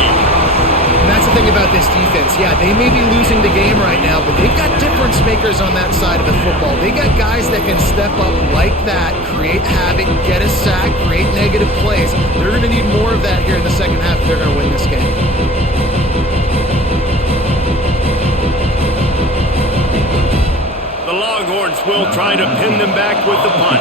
And that's the thing about this defense. Yeah, they may be losing the game right now, but they've got difference makers on that side of the football. They got guys that can step up like that, create havoc, get a sack, create negative plays. They're going to need more of that here in the second half if they're going to win this game. The Longhorns will try to pin them back with the punt.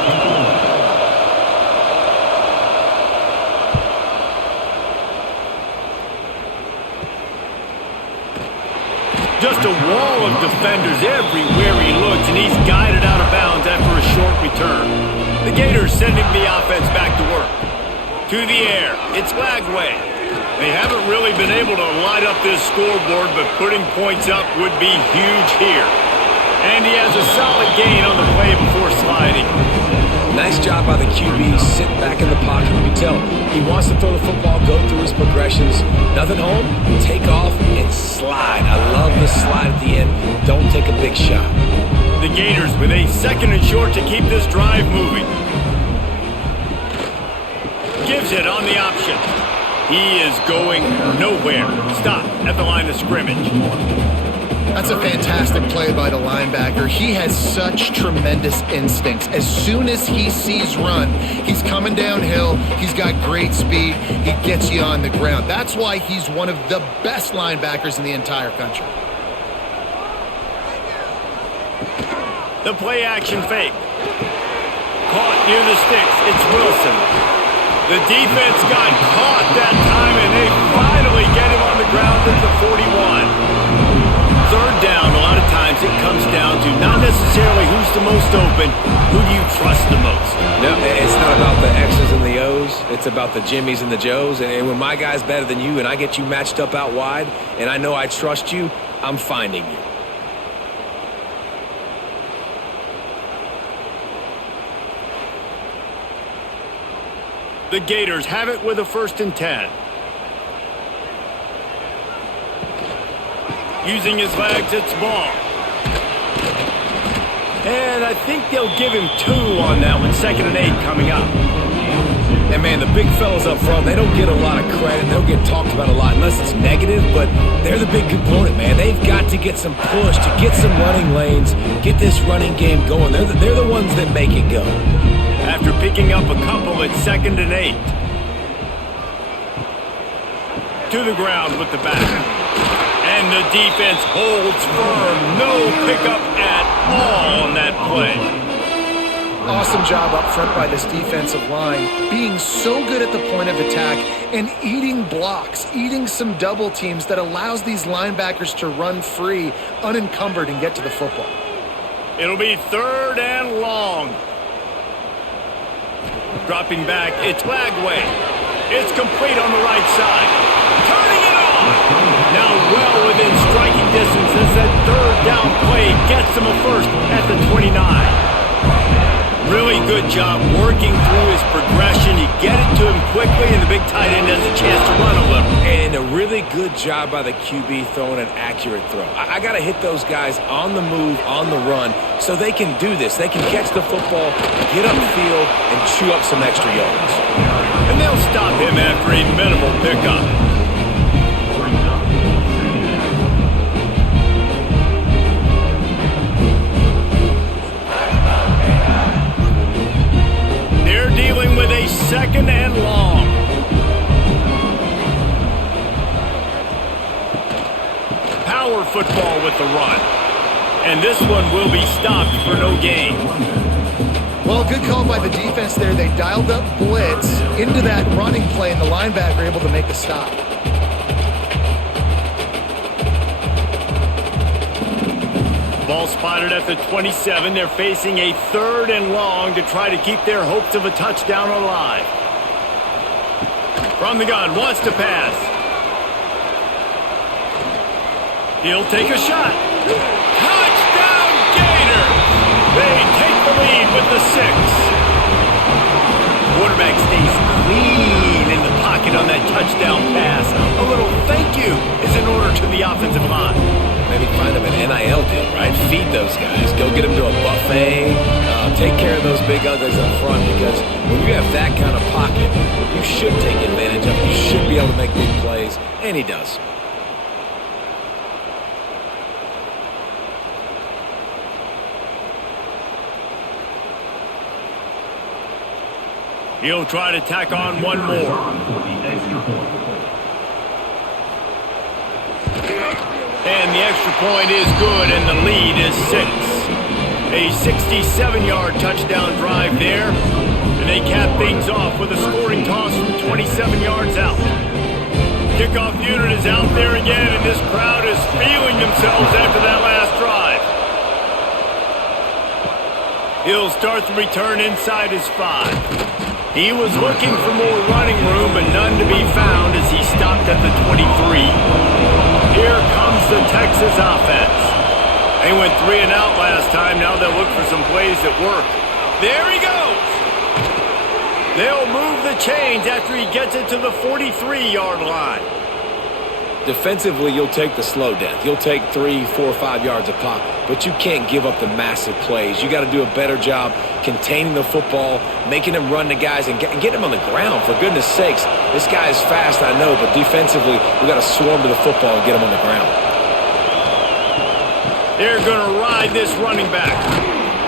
Just a wall of defenders everywhere he looks, and he's guided out of bounds after a short return. The Gators sending the offense back to work. To the air, it's Lagway. They haven't really been able to light up this scoreboard, but putting points up would be huge here. And he has a solid gain on the play before sliding. Nice job by the QB, sit back in the pocket. You can tell he wants to throw the football, go through his progressions. Nothing home, take off, and slide. I love the slide at the end. Don't take a big shot. The Gators with a 2nd and short to keep this drive moving. Gives it on the option. He is going nowhere. Stop at the line of scrimmage. That's a fantastic play by the linebacker. He has such tremendous instincts. As soon as he sees run, he's coming downhill. He's got great speed. He gets you on the ground. That's why he's one of the best linebackers in the entire country. The play action fake. Caught near the sticks. It's Wilson. The defense got caught that time, and they finally get him on the ground at the 41. 3rd down, a lot of times it comes down to not necessarily who's the most open, who do you trust the most? No, it's not about the X's and the O's. It's about the Jimmies and the Joes. And when my guy's better than you and I get you matched up out wide and I know I trust you, I'm finding you. The Gators have it with a 1st and 10. Using his legs, it's ball. And I think they'll give him 2 on that one. 2nd and 8 coming up. And, man, the big fellas up front, they don't get a lot of credit. They don't get talked about a lot unless it's negative, but they're the big component, man. They've got to get some push, to get some running lanes, get this running game going. They're the ones that make it go. After picking up a couple at 2nd and 8. To the ground with the back. And the defense holds firm. No pickup at all on that play. Awesome job up front by this defensive line, being so good at the point of attack and eating blocks, eating some double teams that allows these linebackers to run free, unencumbered, and get to the football. It'll be 3rd and long. Dropping back, it's Lagway. It's complete on the right side. Turning it on. Now well within striking distance as that 3rd down play gets him a first at the 29. Really good job working through his progression. You get it to him quickly, and the big tight end has a chance to run a little. And a really good job by the QB throwing an accurate throw. I got to hit those guys on the move, on the run, so they can do this. They can catch the football, get upfield, and chew up some extra yards. And they'll stop him after a minimal pickup. Dealing with a 2nd and long. Power football with the run. And this one will be stopped for no gain. Well, good call by the defense there. They dialed up blitz into that running play, and the linebacker able to make the stop. Ball spotted at the 27. They're facing a 3rd and long to try to keep their hopes of a touchdown alive. From the gun, wants to pass. He'll take a shot. Touchdown Gators! They take the lead with the 6. Quarterback stays clean in the pocket on that touchdown pass. A little thank you is in order to the offensive line. Maybe find them an NIL deal, right? Feed those guys. Go get them to a buffet. Take care of those big uglies up front, because when you have that kind of pocket, you should take advantage of it. You should be able to make big plays, and he does. He'll try to tack on one more. And the extra point is good, and the lead is 6. A 67-yard touchdown drive there. And they cap things off with a scoring toss from 27 yards out. Kickoff unit is out there again, and this crowd is feeling themselves after that last drive. He'll start the return inside his 5. He was looking for more running room, but none to be found as he stopped at the 23. Here comes the Texas offense. They went 3 and out last time. Now they'll look for some plays that work. There he goes. They'll move the chains after he gets it to the 43-yard line. Defensively, you'll take the slow death. You'll take 3, 4, 5 yards a pop, but you can't give up the massive plays. You got to do a better job containing the football, making him run the guys, and get him on the ground. For goodness sakes, this guy is fast, I know, but defensively, we got to swarm to the football and get him on the ground. They're going to ride this running back,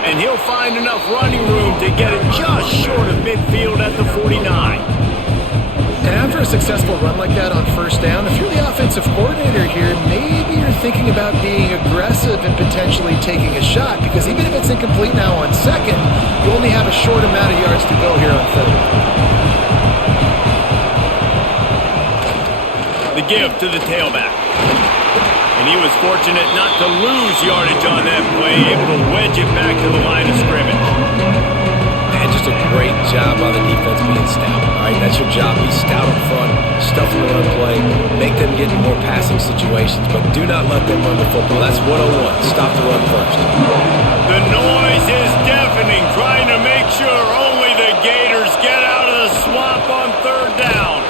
and he'll find enough running room to get it just short of midfield at the 49. And after a successful run like that on 1st down, if you're the offensive coordinator here, maybe you're thinking about being aggressive and potentially taking a shot, because even if it's incomplete now on 2nd, you only have a short amount of yards to go here on 3rd. The give to the tailback. And he was fortunate not to lose yardage on that play, able to wedge it back to the line of scrimmage. Man, just a great job by the defense being stout. All right, that's your job. Be stout up front, stuff the run play, make them get in more passing situations, but do not let them run the football. That's 101. Stop the run first. The noise is deafening, trying to make sure only the Gators get out of the swamp on 3rd down.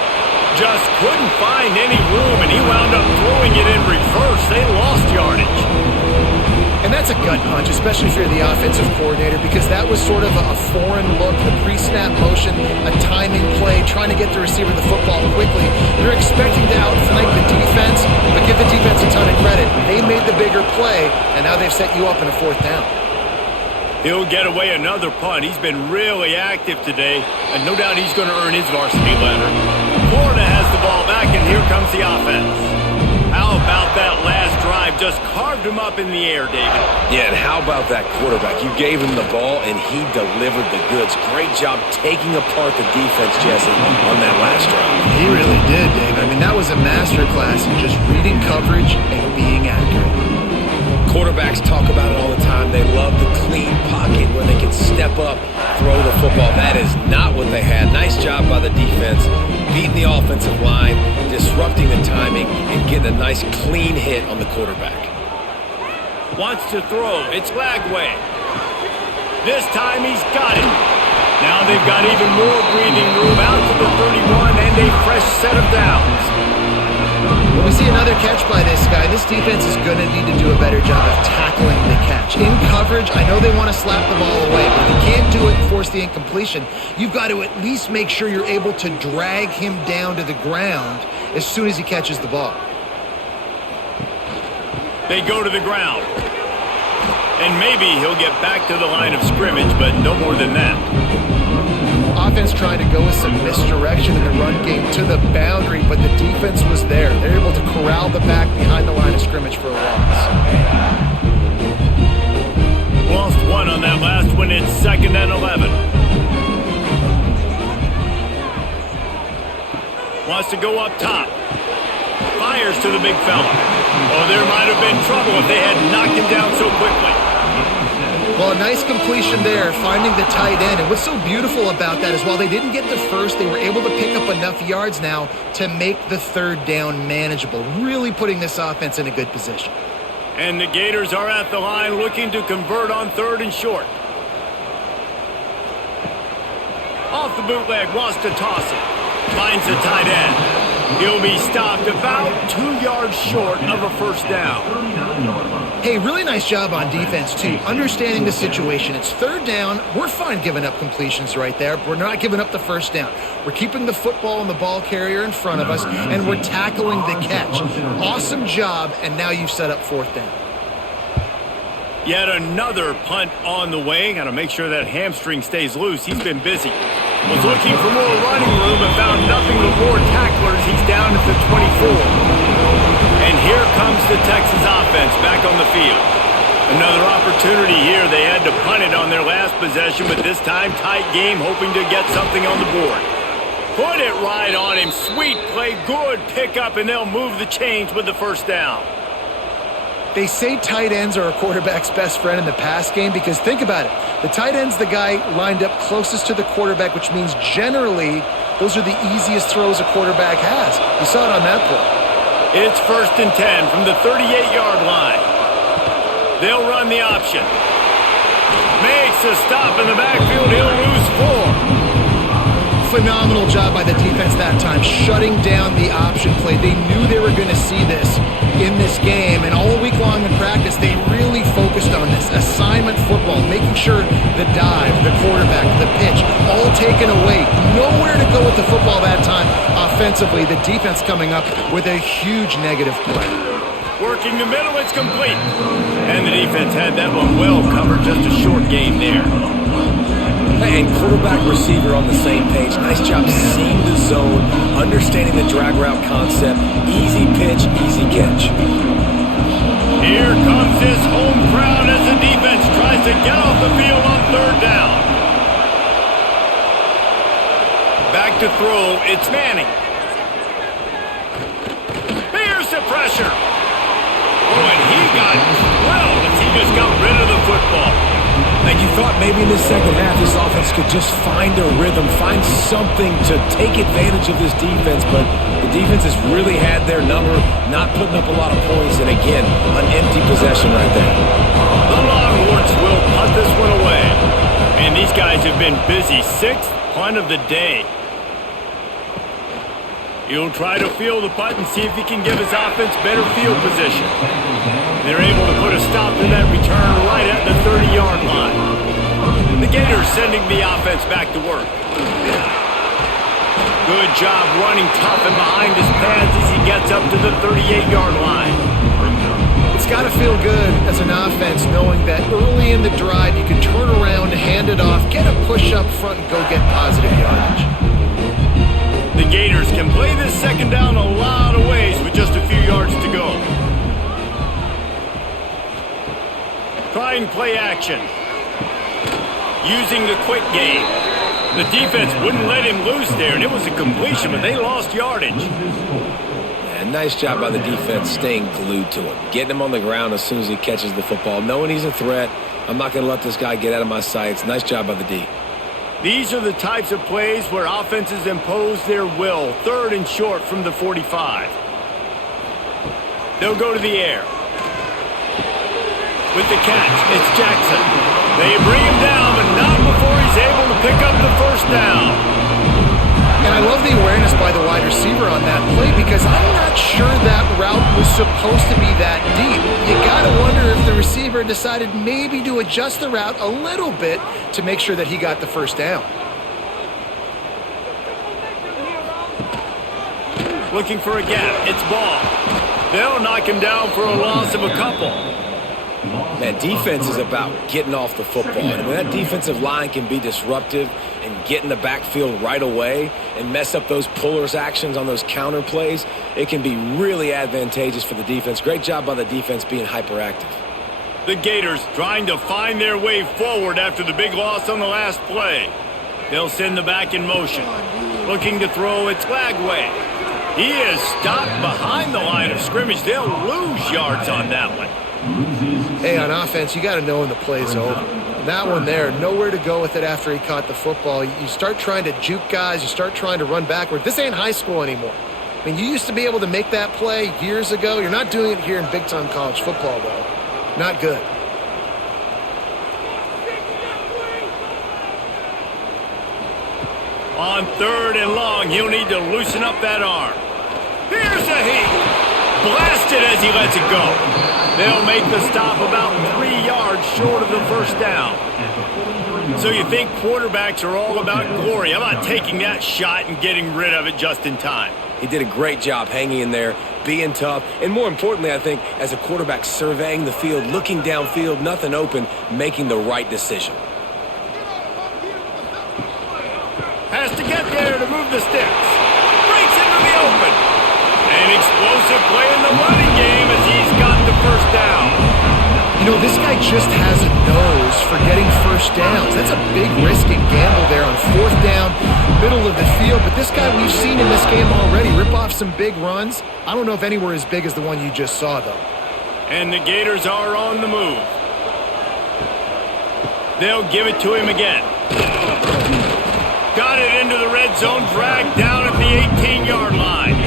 Just couldn't find any room, and he wound up throwing it in reverse. They lost yardage. And that's that's a gut punch, especially if you're the offensive coordinator, because that was sort of a foreign look, the pre-snap motion, a timing play, trying to get the receiver the football quickly. You're expecting to outflank the defense, but give the defense a ton of credit. They made the bigger play, and now they've set you up in a fourth down. He'll get away another punt. He's been really active today, and no doubt he's going to earn his varsity letter. Florida has the ball back, and here comes the offense. How about that last drive? Just carved him up in the air, David. Yeah, and how about that quarterback? You gave him the ball, and he delivered the goods. Great job taking apart the defense, Jesse, on that last drive. He really did, Dave. I mean, that was a masterclass in just reading coverage and being accurate. Quarterbacks talk about it all the time. They love the clean pocket where they can step up, throw the football. That is not what they had. Nice job by the defense, beating the offensive line, disrupting the timing, and getting a nice clean hit on the quarterback. Wants to throw. It's Lagway. This time he's got it. Now they've got even more breathing room out to the 31 and a fresh set of downs. When we see another catch by this guy, this defense is going to need to do a better job of tackling the catch. In coverage, I know they want to slap the ball away, but if you can't do it and force the incompletion, you've got to at least make sure you're able to drag him down to the ground as soon as he catches the ball. They go to the ground. And maybe he'll get back to the line of scrimmage, but no more than that. Offense trying to go with some misdirection in the run game to the boundary, but the defense was there. They're able to corral the back behind the line of scrimmage for a loss. Lost one on that last one. It's 2nd and 11. Wants to go up top. Fires to the big fella. Oh, there might have been trouble if they had knocked him down so quickly. Well, a nice completion there, finding the tight end. And what's so beautiful about that is while they didn't get the first, they were able to pick up enough yards now to make the third down manageable, really putting this offense in a good position. And the Gators are at the line looking to convert on 3rd and short. Off the bootleg, wants to toss it. Finds the tight end. He'll be stopped about 2 yards short of a first down. Hey, really nice job on defense, too. Understanding the situation. It's 3rd down. We're fine giving up completions right there. We're not giving up the first down. We're keeping the football and the ball carrier in front of us, and we're tackling the catch. Awesome job, and now you've set up 4th down. Yet another punt on the way. Got to make sure that hamstring stays loose. He's been busy. Was looking for more running room and found nothing but more tacklers. He's down at the 24. And here comes the Texas offense back on the field. Another opportunity here. They had to punt it on their last possession, but this time tight game, hoping to get something on the board. Put it right on him. Sweet play, good pickup, and they'll move the chains with the first down. They say tight ends are a quarterback's best friend in the pass game because think about it. The tight end's the guy lined up closest to the quarterback, which means generally those are the easiest throws a quarterback has. You saw it on that play. It's 1st and 10 from the 38-yard line. They'll run the option. Makes a stop in the backfield. He'll lose 4. Phenomenal job by the defense that time, shutting down the option play. They knew they were going to see this in this game, and all week long in practice, they really focused on this. Assignment football, making sure the dive, the quarterback, the pitch, all taken away. Nowhere to go with the football that time offensively. The defense coming up with a huge negative play. Working the middle, it's complete. And the defense had that one well covered, just a short game there. And quarterback receiver on the same page. Nice job seeing the zone, understanding the drag route concept. Easy pitch, easy catch. Here comes his home crowd as the defense tries to get off the field on 3rd down. Back to throw, it's Manning. Here's the pressure. Oh, and he got drilled as he just got rid of the football. And you thought maybe in the second half this offense could just find a rhythm, find something to take advantage of this defense, but the defense has really had their number, not putting up a lot of points, and again, an empty possession right there. The Longhorns will punt this one away. And these guys have been busy. 6th punt of the day. He'll try to field the punt and see if he can give his offense better field position. They're able to put a stop to that return sending the offense back to work. Good job running tough and behind his pads as he gets up to the 38-yard line. It's got to feel good as an offense knowing that early in the drive you can turn around, hand it off, get a push up front, and go get positive yardage. The Gators can play this second down a lot of ways with just a few yards to go. Trying play action. Using the quick game. The defense wouldn't let him loose there, and it was a completion, but they lost yardage. And nice job by the defense staying glued to him. Getting him on the ground as soon as he catches the football. Knowing he's a threat, I'm not going to let this guy get out of my sights. Nice job by the D. These are the types of plays where offenses impose their will. 3rd and short from the 45. They'll go to the air. With the catch, it's Jackson. They bring him down, but not before he's able to pick up the first down. And I love the awareness by the wide receiver on that play because I'm not sure that route was supposed to be that deep. You got to wonder if the receiver decided maybe to adjust the route a little bit to make sure that he got the first down. Looking for a gap. It's Ball. They'll knock him down for a loss of a couple. Man, defense is about getting off the football. And when that defensive line can be disruptive and get in the backfield right away and mess up those pullers actions on those counter plays, it can be really advantageous for the defense. Great job by the defense being hyperactive. The Gators trying to find their way forward after the big loss on the last play. They'll send the back in motion. Looking to throw, it's Lagway. He is stopped behind the line of scrimmage. They'll lose yards on that one. Hey, on offense, you got to know when the play's over. That one there, nowhere to go with it after he caught the football. You start trying to juke guys. You start trying to run backward. This ain't high school anymore. I mean, you used to be able to make that play years ago. You're not doing it here in big-time college football, though. Not good. On 3rd and long, he'll need to loosen up that arm. Here's a heat. Blasted as he lets it go. They'll make the stop about 3 yards short of the first down. So you think quarterbacks are all about glory. How about taking that shot and getting rid of it just in time? He did a great job hanging in there, being tough, and more importantly, I think, as a quarterback surveying the field, looking downfield, nothing open, making the right decision. Has to get there to move the sticks. Breaks into the open. An explosive play in the running game as he's got the first down. You know, this guy just has a nose for getting first downs. That's a big risk and gamble there on 4th down, middle of the field. But this guy we've seen in this game already rip off some big runs. I don't know if anywhere as big as the one you just saw, though. And the Gators are on the move. They'll give it to him again. Got it into the red zone, dragged down at the 18-yard line.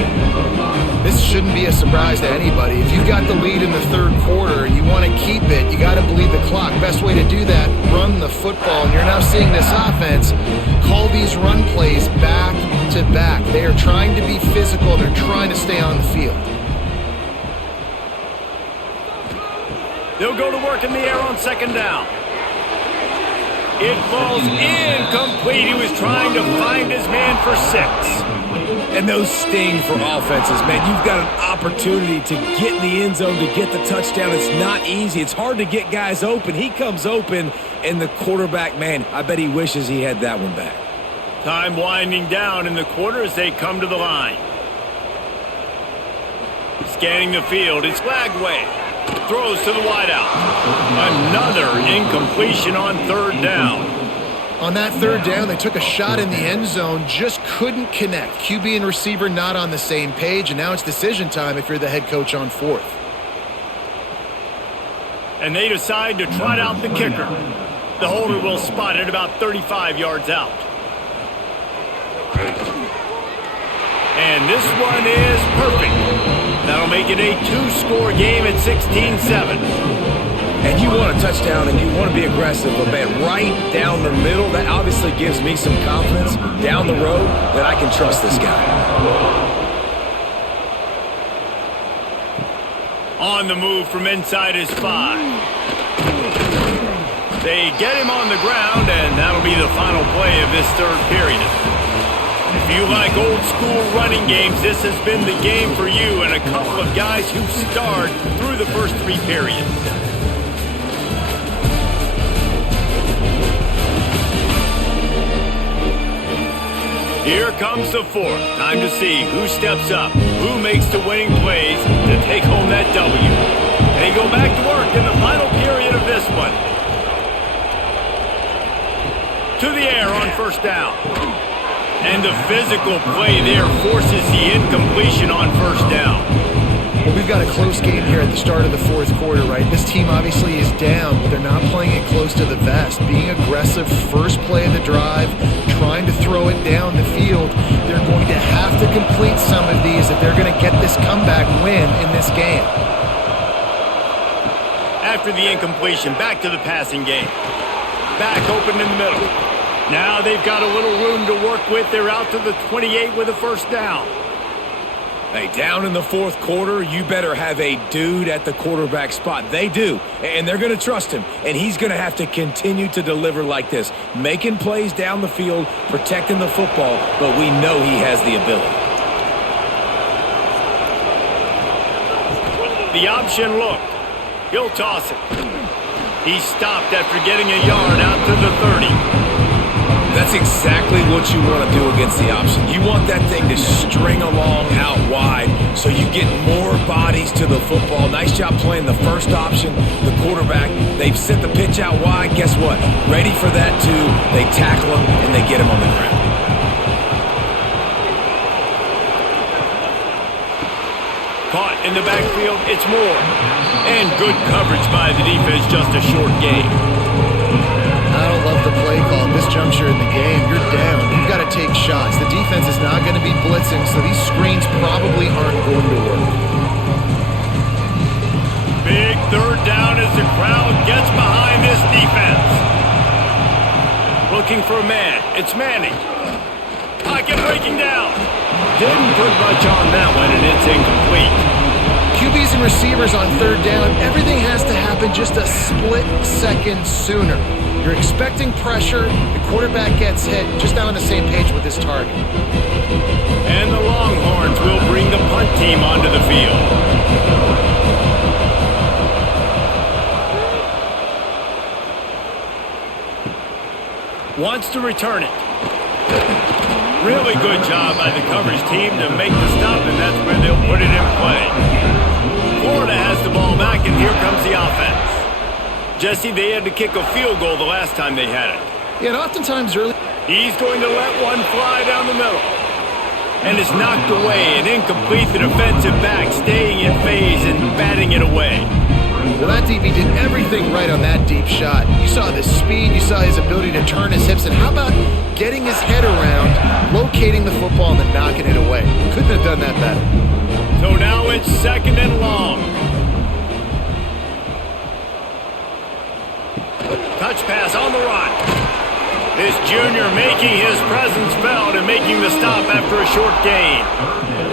This shouldn't be a surprise to anybody. If you've got the lead in the 3rd quarter and you want to keep it, you got to bleed the clock. Best way to do that, run the football. And you're now seeing this offense call these run plays back to back. They are trying to be physical. They're trying to stay on the field. They'll go to work in the air on 2nd down. It falls incomplete. He was trying to find his man for 6. And those sting for offenses, man. You've got an opportunity to get in the end zone, to get the touchdown. It's not easy. It's hard to get guys open. He comes open, and the quarterback, man, I bet he wishes he had that one back. Time winding down in the quarter as they come to the line. Scanning the field, it's Lagway. Throws to the wideout. Another incompletion on 3rd down. On that 3rd down, they took a shot in the end zone, just couldn't connect. QB and receiver not on the same page, and now it's decision time if you're the head coach on 4th. And they decide to trot out the kicker. The holder will spot it about 35 yards out. And this one is perfect. That'll make it a 2-score game at 16-7. And you want a touchdown and you want to be aggressive, but man, right down the middle, that obviously gives me some confidence down the road that I can trust this guy. On the move from inside his 5. They get him on the ground, and that'll be the final play of this third period. If you like old-school running games, this has been the game for you and a couple of guys who starred through the first three periods. Here comes the fourth. Time to see who steps up, who makes the winning plays to take home that W. They go back to work in the final period of this one. To the air on first down. And the physical play there forces the incompletion on first down. Well, we've got a close game here at the start of the fourth quarter, right? This team obviously is down, but they're not playing it close to the vest. Being aggressive, first play of the drive, trying to throw it down the field. They're going to have to complete some of these if they're going to get this comeback win in this game. After the incompletion, back to the passing game. Back open in the middle. Now they've got a little room to work with. They're out to the 28 with a first down. Hey, down in the fourth quarter, you better have a dude at the quarterback spot. They do, and they're going to trust him, and he's going to have to continue to deliver like this, making plays down the field, protecting the football, but we know he has the ability. The option look. He'll toss it. He stopped after getting a yard out to the 30. That's exactly what you want to do against the option. You want that thing to string along out wide so you get more bodies to the football. Nice job playing the first option, the quarterback. They've sent the pitch out wide. Guess what? Ready for that too. They tackle him and they get him on the ground. Caught in the backfield, it's Moore. And good coverage by the defense, just a short gain. I don't love the play call at this juncture in the game. You're down. You've got to take shots. The defense is not going to be blitzing, so these screens probably aren't going to work. Big third down as the crowd gets behind this defense. Looking for a man. It's Manning. Pocket breaking down. Didn't put much on that one, and it's incomplete. QBs and receivers on third down, everything has to happen just a split second sooner. You're expecting pressure, the quarterback gets hit, just not on the same page with his target. And the Longhorns will bring the punt team onto the field. Wants to return it. Really good job by the coverage team to make the stop, and that's where they'll put it in play. Florida has the ball back, and here comes the offense. Jesse, they had to kick a field goal the last time they had it. Yeah, and oftentimes early. He's going to let one fly down the middle. And it's knocked away and incomplete. The defensive back staying in phase and batting it away. Well, that DB did everything right on that deep shot. You saw the speed, you saw his ability to turn his hips, and how about getting his head around, locating the football, and then knocking it away? Couldn't have done that better. So now it's second and long. Touch pass on the run. This junior making his presence felt and making the stop after a short gain.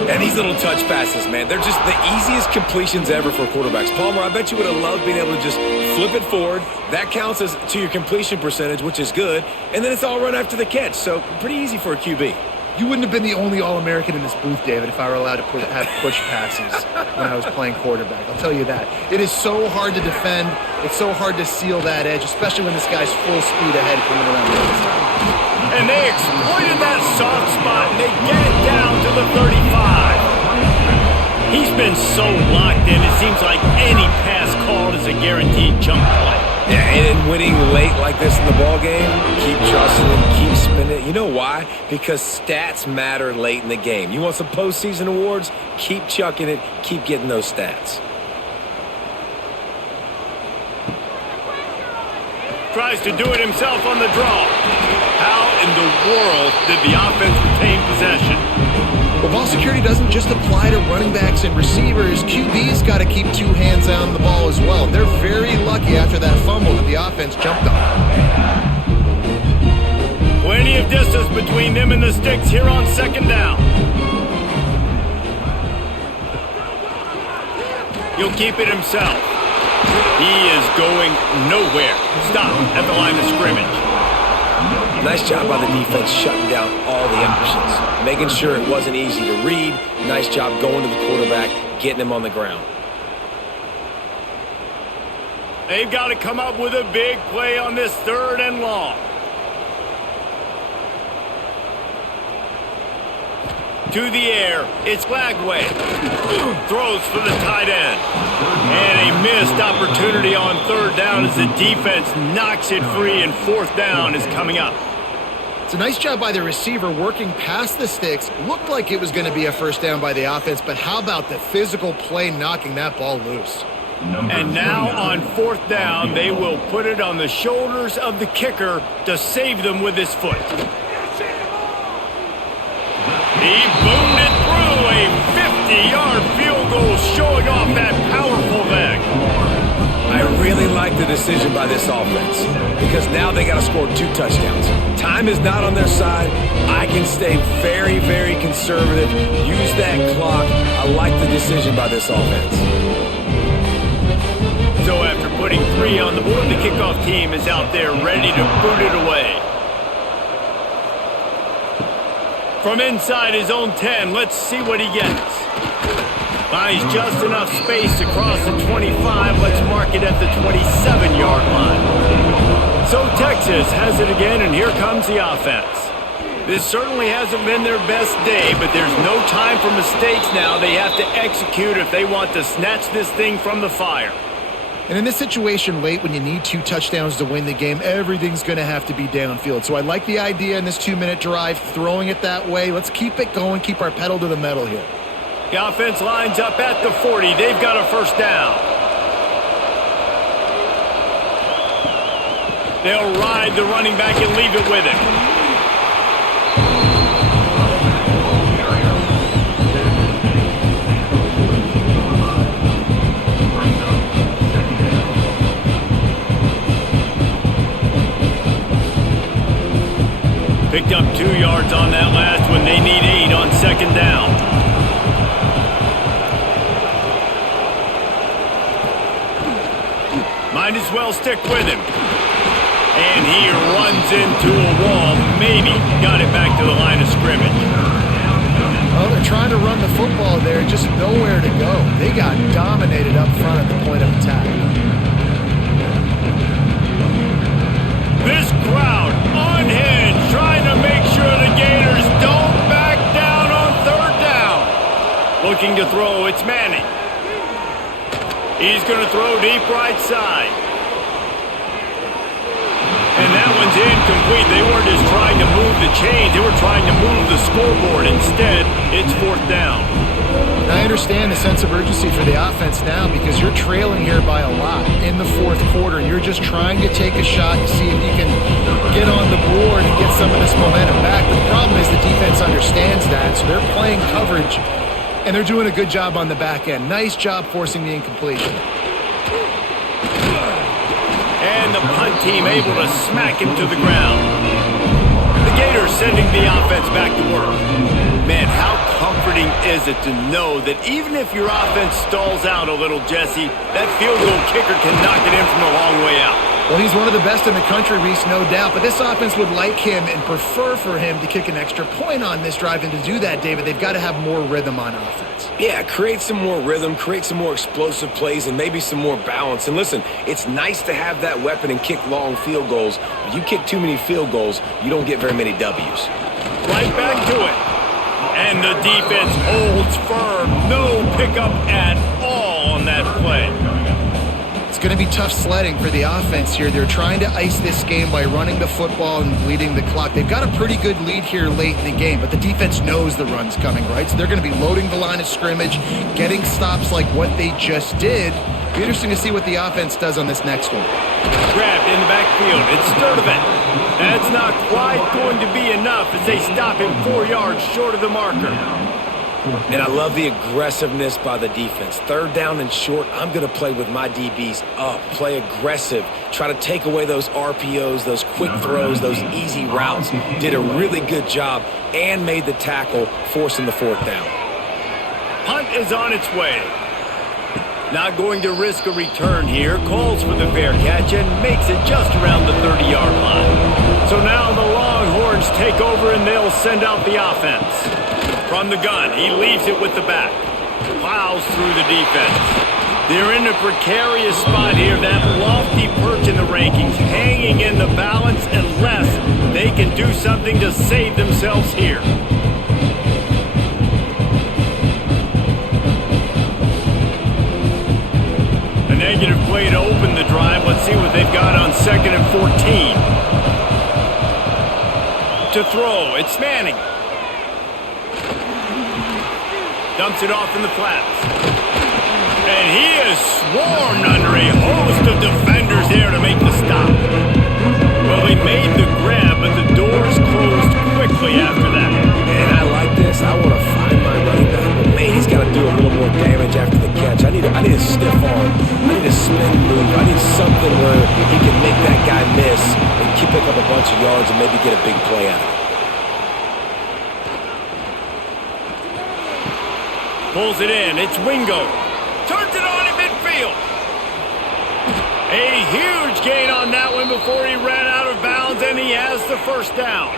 And these little touch passes, man, they're just the easiest completions ever for quarterbacks. Palmer, I bet you would have loved being able to just flip it forward. That counts as to your completion percentage, which is good. And then it's all run after the catch, so pretty easy for a QB. You wouldn't have been the only All-American in this booth, David, if I were allowed to have push passes when I was playing quarterback. I'll tell you that. It is so hard to defend. It's so hard to seal that edge, especially when this guy's full speed ahead coming around the other side. And they exploited that soft spot, and they get it down to the 35. He's been so locked in, it seems like any pass called is a guaranteed jump play. Yeah, and in winning late like this in the ballgame, keep trusting it, keep spinning it. You know why? Because stats matter late in the game. You want some postseason awards? Keep chucking it, keep getting those stats. Tries to do it himself on the draw. How in the world did the offense retain possession? Well, ball security doesn't just apply to running backs and receivers. QB's got to keep two hands on the ball as well. They're very lucky after that fumble that the offense jumped on. Plenty of distance between them and the sticks here on second down. He'll keep it himself. He is going nowhere. Stop at the line of scrimmage. Nice job by the defense shutting down all the options, making sure it wasn't easy to read. Nice job going to the quarterback, getting him on the ground. They've got to come up with a big play on this 3rd and long. To the air, it's Lagway. Throws for the tight end. And a missed opportunity on 3rd down as the defense knocks it free, and 4th down is coming up. It's a nice job by the receiver working past the sticks. Looked like it was going to be a 1st down by the offense, but how about the physical play knocking that ball loose? And now on 4th down, they will put it on the shoulders of the kicker to save them with his foot. He boomed it through, a 50-yard field goal showing off that powerful leg. I really like the decision by this offense because now they got to score 2 touchdowns. Time is not on their side. I can stay very, very conservative. Use that clock. I like the decision by this offense. So after putting 3 on the board, the kickoff team is out there ready to boot it away. From inside his own 10, let's see what he gets. Finds just enough space to cross the 25. Let's mark it at the 27-yard line. So Texas has it again, and here comes the offense. This certainly hasn't been their best day, but there's no time for mistakes now. They have to execute if they want to snatch this thing from the fire. And in this situation late when you need 2 touchdowns to win the game, everything's going to have to be downfield. So I like the idea in this 2-minute drive, throwing it that way. Let's keep it going, keep our pedal to the metal here. The offense lines up at the 40. They've got a 1st down. They'll ride the running back and leave it with him. Picked up 2 yards on that last one. They need 8 on 2nd down. Might as well stick with him. And he runs into a wall. Maybe got it back to the line of scrimmage. Well, they're trying to run the football there, just nowhere to go. They got dominated up front at the point of attack. This crowd unhinged, trying to make sure the Gators don't back down on 3rd down. Looking to throw, it's Manning. He's going to throw deep right side. And that one's incomplete. They weren't just trying to move the chains, they were trying to move the scoreboard. Instead, it's 4th down. I understand the sense of urgency for the offense now because you're trailing here by a lot in the 4th quarter. You're just trying to take a shot to see if you can get on the board and get some of this momentum back. But the problem is the defense understands that, so they're playing coverage, and they're doing a good job on the back end. Nice job forcing the incompletion. And the punt team able to smack him to the ground. The Gators sending the offense back to work. Man, how comforting is it to know that even if your offense stalls out a little, Jesse, that field goal kicker can knock it in from a long way out. Well, he's one of the best in the country, Reese, no doubt. But this offense would like him and prefer for him to kick an extra point on this drive. And to do that, David, they've got to have more rhythm on offense. Yeah, create some more rhythm, create some more explosive plays, and maybe some more balance. And listen, it's nice to have that weapon and kick long field goals. If you kick too many field goals, you don't get very many W's. Right back to it. And the defense holds firm. No pickup at all on that play. It's going to be tough sledding for the offense here. They're trying to ice this game by running the football and leading the clock. They've got a pretty good lead here late in the game, but the defense knows the run's coming, right? So they're going to be loading the line of scrimmage, getting stops like what they just did. Be interesting to see what the offense does on this next one. Grabbed in the backfield. It's Sturdivant. That's not quite going to be enough as they stop him 4 yards short of the marker. And I love the aggressiveness by the defense. 3rd down and short, I'm going to play with my DBs up, play aggressive, try to take away those RPOs, those quick throws, those easy routes. Did a really good job and made the tackle, forcing the 4th down. Punt is on its way. Not going to risk a return here. Calls for the fair catch and makes it just around the 30-yard line. So now the Longhorns take over and they'll send out the offense. From the gun, he leaves it with the back. Plows through the defense. They're in a precarious spot here. That lofty perch in the rankings, hanging in the balance unless they can do something to save themselves here. Negative play to open the drive. Let's see what they've got on 2nd and 14. To throw, it's Manning. Dumps it off in the flats. And he is swarmed under a host of defenders there to make the stop. Well, he made the grab, but the doors closed quickly after that. Man, I like this. I want to find my running back, but man, he's got to do a little more damage after the catch. I need a stiff arm. I need a spin move. I need something where he can make that guy miss and pick up a bunch of yards and maybe get a big play out of it. Pulls it in. It's Wingo. Turns it on in midfield. A huge gain on that one before he ran out of bounds, and he has the first down.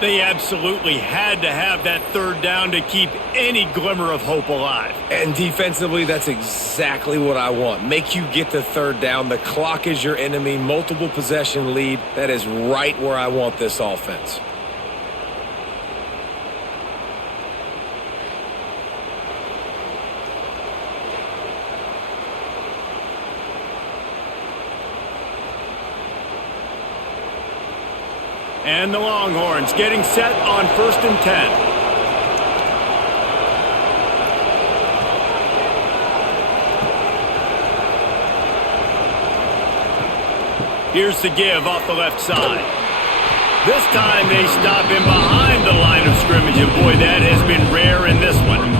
They absolutely had to have that third down to keep any glimmer of hope alive. And defensively, that's exactly what I want. Make you get the third down. The clock is your enemy. Multiple possession lead. That is right where I want this offense. And the Longhorns getting set on 1st and 10. Here's the give off the left side. This time they stop him behind the line of scrimmage, and boy, that has been rare in this one.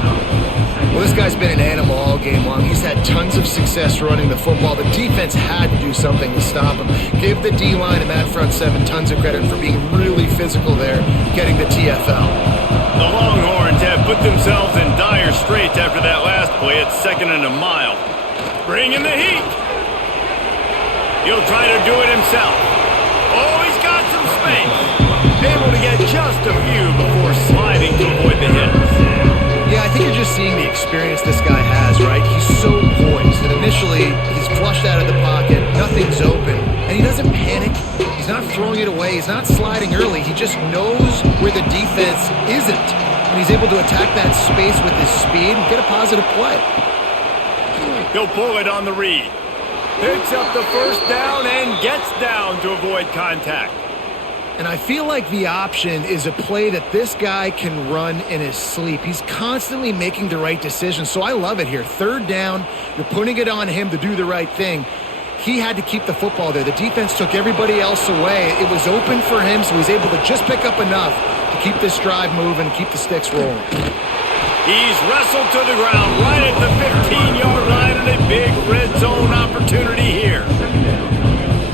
Well, this guy's been an animal all game long. He's had tons of success running the football. The defense had to do something to stop him. Give the D-line and that front seven tons of credit for being really physical there, getting the TFL. The Longhorns have put themselves in dire straits after that last play at 2nd and a mile. Bringing the heat. He'll try to do it himself. Oh, he's got some space. Able to get just a few before sliding to avoid the hits. Yeah, I think you're just seeing the experience this guy has, right? He's so poised that initially he's flushed out of the pocket, nothing's open, and he doesn't panic. He's not throwing it away. He's not sliding early. He just knows where the defense isn't, and he's able to attack that space with his speed and get a positive play. He'll pull it on the read. Picks up the first down and gets down to avoid contact. And I feel like the option is a play that this guy can run in his sleep. He's constantly making the right decision, so I love it here. 3rd down, you're putting it on him to do the right thing. He had to keep the football there. The defense took everybody else away. It was open for him, so he's able to just pick up enough to keep this drive moving, keep the sticks rolling. He's wrestled to the ground right at the 15-yard line, and a big red zone opportunity here.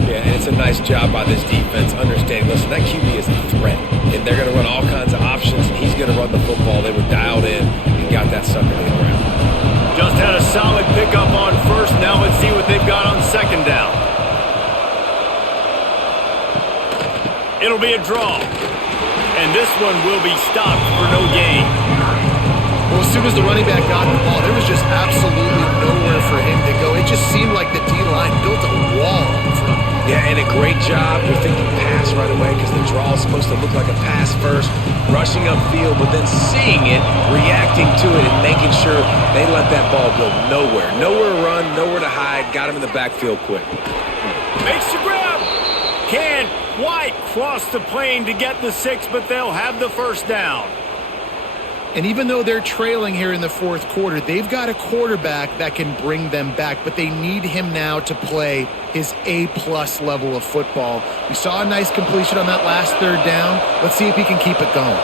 Yeah, and it's a nice job by this defense understanding, listen, that QB is a threat, and they're going to run all kinds of options, and he's going to run the football. They were dialed in and got that sucker to the ground. Just had a solid pickup on 1st. Now let's see what they've got on 2nd down. It'll be a draw, and this one will be stopped for no gain. Well, as soon as the running back got the ball, there was just absolutely nowhere for him to go. It just seemed like the D-line built a wall in front. Yeah, and a great job. You're thinking pass right away because the draw is supposed to look like a pass first, rushing upfield, but then seeing it, reacting to it, and making sure they let that ball go nowhere. Nowhere to run, nowhere to hide. Got him in the backfield quick. Makes the grab. Can't quite cross the plane to get the 6, but they'll have the first down. And even though they're trailing here in the 4th quarter, they've got a quarterback that can bring them back, but they need him now to play his A-plus level of football. We saw a nice completion on that last 3rd down. Let's see if he can keep it going.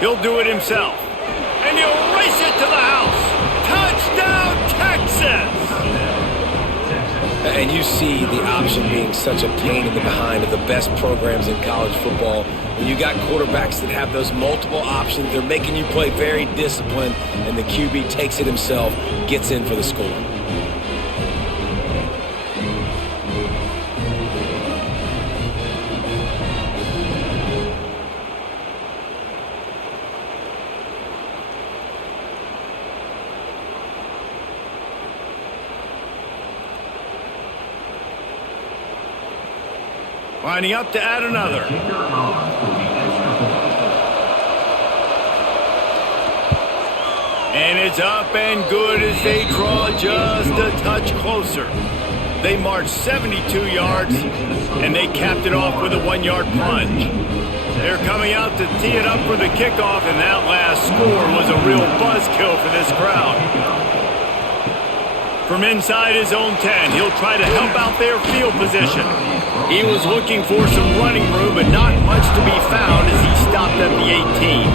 He'll do it himself. And he'll race it to the house. Touchdown, Texas! And you see the option being such a pain in the behind of the best programs in college football. When you got quarterbacks that have those multiple options, they're making you play very disciplined, and the QB takes it himself, gets in for the score. Lining up to add another. And it's up and good as they draw just a touch closer. They marched 72 yards, and they capped it off with a 1-yard plunge. They're coming out to tee it up for the kickoff, and that last score was a real buzzkill for this crowd. From inside his own 10, he'll try to help out their field position. He was looking for some running room, but not much to be found as he stopped at the 18.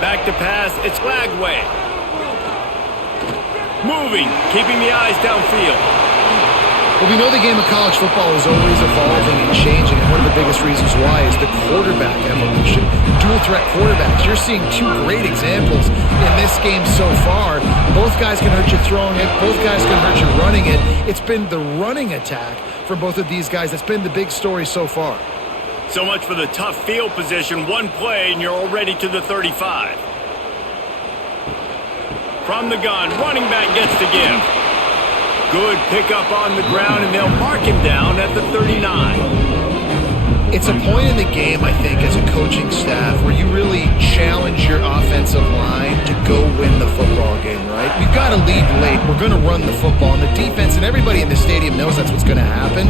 Back to pass, it's Lagway. Moving, keeping the eyes downfield. Well, we know the game of college football is always evolving and changing, and one of the biggest reasons why is the quarterback evolution. Dual threat quarterbacks. You're seeing two great examples in this game so far. Both guys can hurt you throwing it. Both guys can hurt you running it. It's been the running attack for both of these guys that's been the big story so far. So much for the tough field position. One play, and you're already to the 35. From the gun, running back gets the give. Good pickup on the ground, and they'll mark him down at the 39. It's a point in the game, I think, as a coaching staff where you really challenge your offensive line to go win the football game, right? We've got to lead late. We're going to run the football, and the defense and everybody in the stadium knows that's what's going to happen.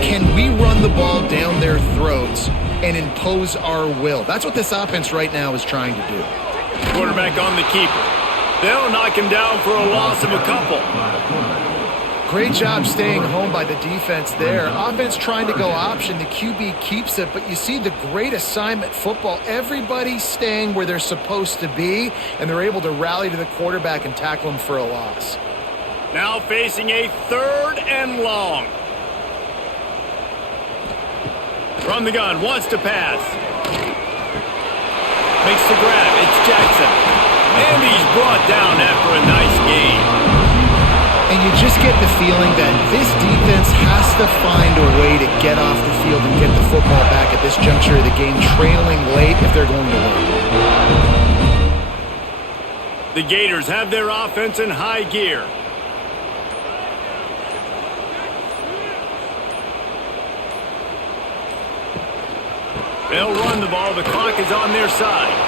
Can we run the ball down their throats and impose our will? That's what this offense right now is trying to do. Quarterback on the keeper. They'll knock him down for a loss of a couple. Great job staying home by the defense there. Offense trying to go option. The QB keeps it, but you see the great assignment football. Everybody's staying where they're supposed to be, and they're able to rally to the quarterback and tackle him for a loss. Now facing a 3rd and long. From the gun, wants to pass. Makes the grab. It's Jackson. And he's brought down after a nice gain. And you just get the feeling that this defense has to find a way to get off the field and get the football back at this juncture of the game, trailing late if they're going to win. The Gators have their offense in high gear. They'll run the ball. The clock is on their side.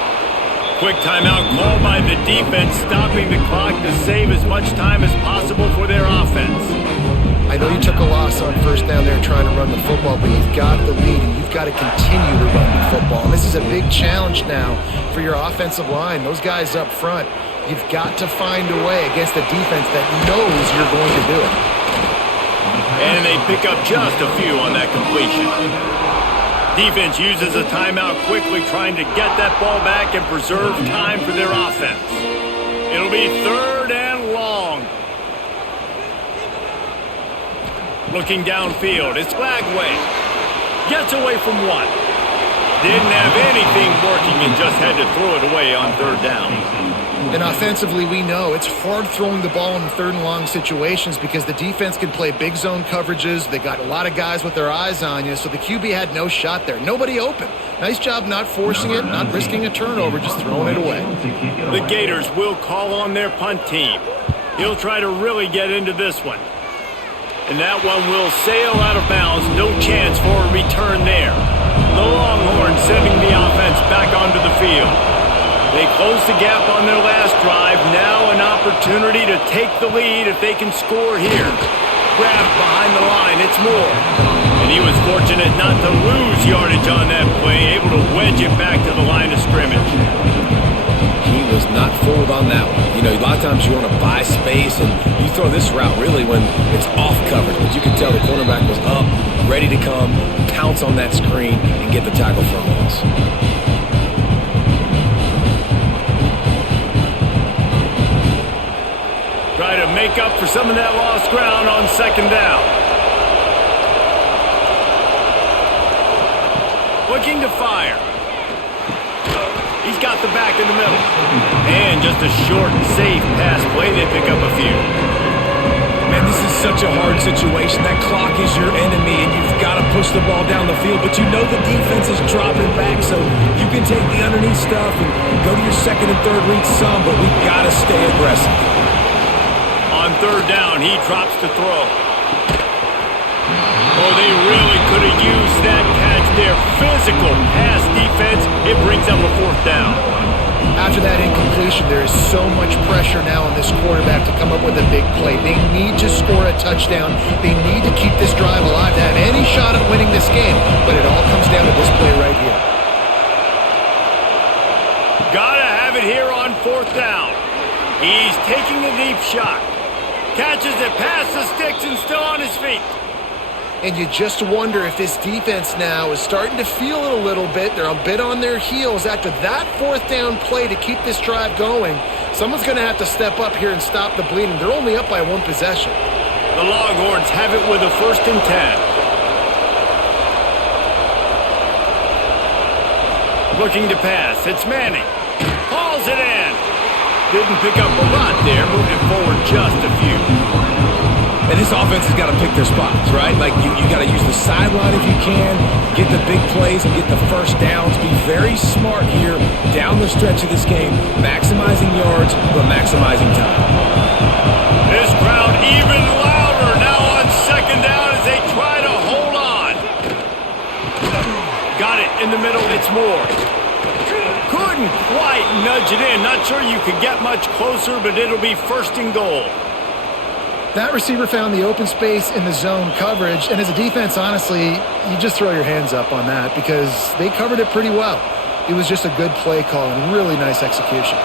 Quick timeout called by the defense, stopping the clock to save as much time as possible for their offense. I know you took a loss on first down there trying to run the football, but you've got the lead, and you've got to continue to run the football. And this is a big challenge now for your offensive line. Those guys up front, you've got to find a way against a defense that knows you're going to do it. And they pick up just a few on that completion. Defense uses a timeout quickly, trying to get that ball back and preserve time for their offense. It'll be 3rd and long. Looking downfield, it's Lagway. Gets away from one. Didn't have anything working and just had to throw it away on 3rd down. And offensively, we know it's hard throwing the ball in 3rd and long situations because the defense can play big zone coverages. They got a lot of guys with their eyes on you, so the QB had no shot there. Nobody open. Nice job not forcing it, not risking a turnover, just throwing it away. The Gators will call on their punt team. He'll try to really get into this one. And that one will sail out of bounds. No chance for a return there. The Longhorns sending the offense back onto the field. They closed the gap on their last drive. Now an opportunity to take the lead if they can score here. Grabbed behind the line. It's Moore. And he was fortunate not to lose yardage on that play, able to wedge it back to the line of scrimmage. He was not fooled on that one. You know, a lot of times you want to buy space, and you throw this route really when it's off coverage. But you can tell the cornerback was up, ready to come, pounce on that screen, and get the tackle for a loss. try to make up for some of that lost ground on second down. Looking to fire. He's got the back in the middle. And just a short, safe pass play. They pick up a few. Man, this is such a hard situation. That clock is your enemy, and you've got to push the ball down the field. But you know the defense is dropping back, so you can take the underneath stuff and go to your second and third read some, but we've got to stay aggressive. On third down, he drops to throw. Oh, they really could have used that catch there. Physical pass defense. It brings up a fourth down. After that incompletion, there is so much pressure now on this quarterback to come up with a big play. They need to score a touchdown. They need to keep this drive alive to have any shot at winning this game. But it all comes down to this play right here. Gotta have it here on fourth down. He's taking a deep shot. Catches it past the sticks and still on his feet. And you just wonder if this defense now is starting to feel it a little bit. They're a bit on their heels after that fourth down play to keep this drive going. Someone's going to have to step up here and stop the bleeding. They're only up by one possession. The Longhorns have it with a 1st and 10. Looking to pass. It's Manning. Hauls it in. Didn't pick up a lot there. Moved it forward just a few. And this offense has got to pick their spots, right? Like, you got to use the sideline if you can, get the big plays and get the first downs. Be very smart here down the stretch of this game, maximizing yards, but maximizing time. This crowd even louder now on second down as they try to hold on. Got it in the middle. It's Moore. Couldn't quite nudge it in. Not sure you could get much closer, but it'll be 1st and goal. That receiver found the open space in the zone coverage, and as a defense, honestly, you just throw your hands up on that because they covered it pretty well. It was just a good play call and really nice execution.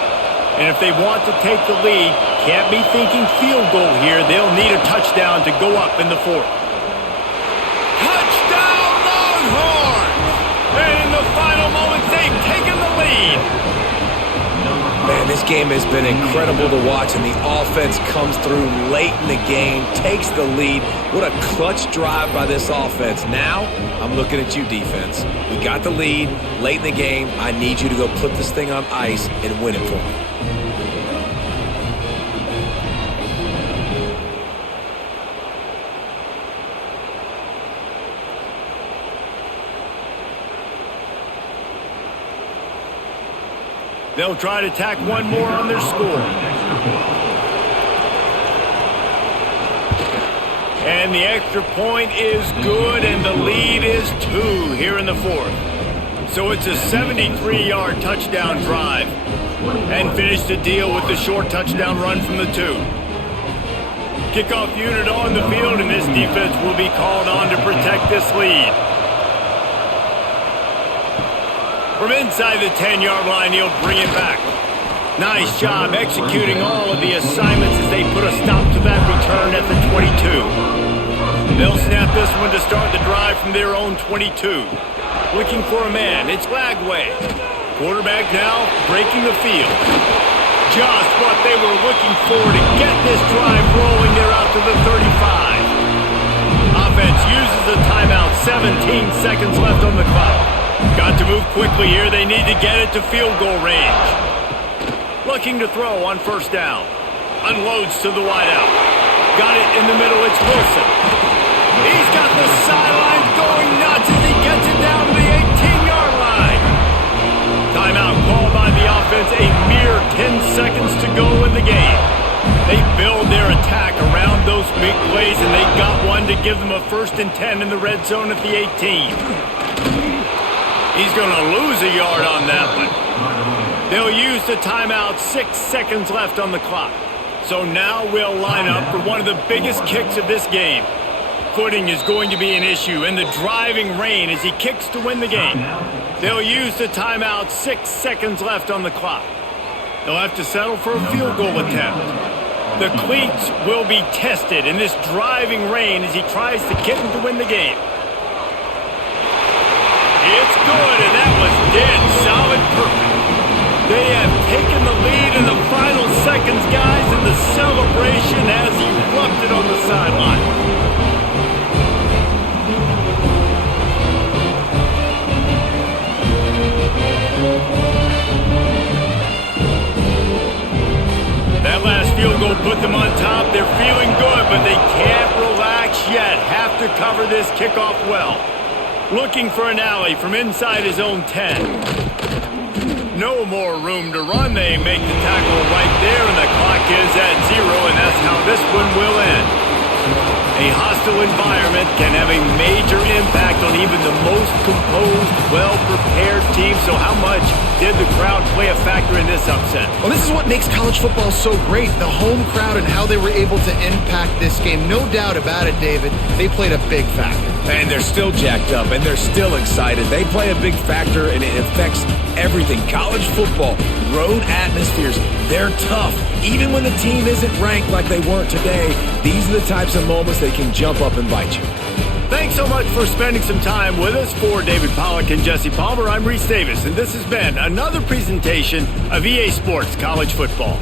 And if they want to take the lead, can't be thinking field goal here. They'll need a touchdown to go up in the 4th. Touchdown, Longhorns! And in the final moments, they've taken the lead. Man, this game has been incredible to watch, and the offense comes through late in the game, takes the lead. What a clutch drive by this offense. Now, I'm looking at you, defense. We got the lead late in the game. I need you to go put this thing on ice and win it for me. They'll try to tack one more on their score. And the extra point is good, and the lead is 2 here in the 4th. So it's a 73-yard touchdown drive. And finish the deal with the short touchdown run from the 2. Kickoff unit on the field, and this defense will be called on to protect this lead. From inside the 10-yard line, he'll bring it back. Nice job executing all of the assignments as they put a stop to that return at the 22. They'll snap this one to start the drive from their own 22. Looking for a man, it's Lagway. Quarterback now breaking the field. Just what they were looking for to get this drive rolling. They're out to the 35. Offense uses the timeout, 17 seconds left on the clock. Got to move quickly here. They need to get it to field goal range. Looking to throw on 1st down. Unloads to the wideout. Got it in the middle. It's Wilson. He's got the sidelines going nuts as he gets it down to the 18-yard line. Timeout called by the offense. A mere 10 seconds to go in the game. They build their attack around those big plays, and they got one to give them a 1st and 10 in the red zone at the 18. He's going to lose a yard on that one. They'll use the timeout, 6 seconds left on the clock. So now we'll line up for one of the biggest kicks of this game. Footing is going to be an issue, and the driving rain as he kicks to win the game. They'll use the timeout, 6 seconds left on the clock. They'll have to settle for a field goal attempt. The cleats will be tested in this driving rain as he tries to get him to win the game. It's good, and that was dead solid perfect. They have taken the lead in the final seconds, guys, and the celebration cover this kickoff well. Looking for an alley from inside his own 10. No more room to run. They make the tackle right there, and the clock is at 0, and that's how this one will end. A hostile environment can have a major impact on even the most composed, well-prepared team. So how much did the crowd play a factor in this upset? Well, this is what makes college football so great, the home crowd and how they were able to impact this game. No doubt about it, David. They played a big factor. And they're still jacked up, and they're still excited. They play a big factor, and it affects everything. College football, road atmospheres, they're tough. Even when the team isn't ranked like they weren't today, these are the types of moments they can jump up and bite you. Thanks so much for spending some time with us. For David Pollack and Jesse Palmer, I'm Reese Davis, and this has been another presentation of EA Sports College Football.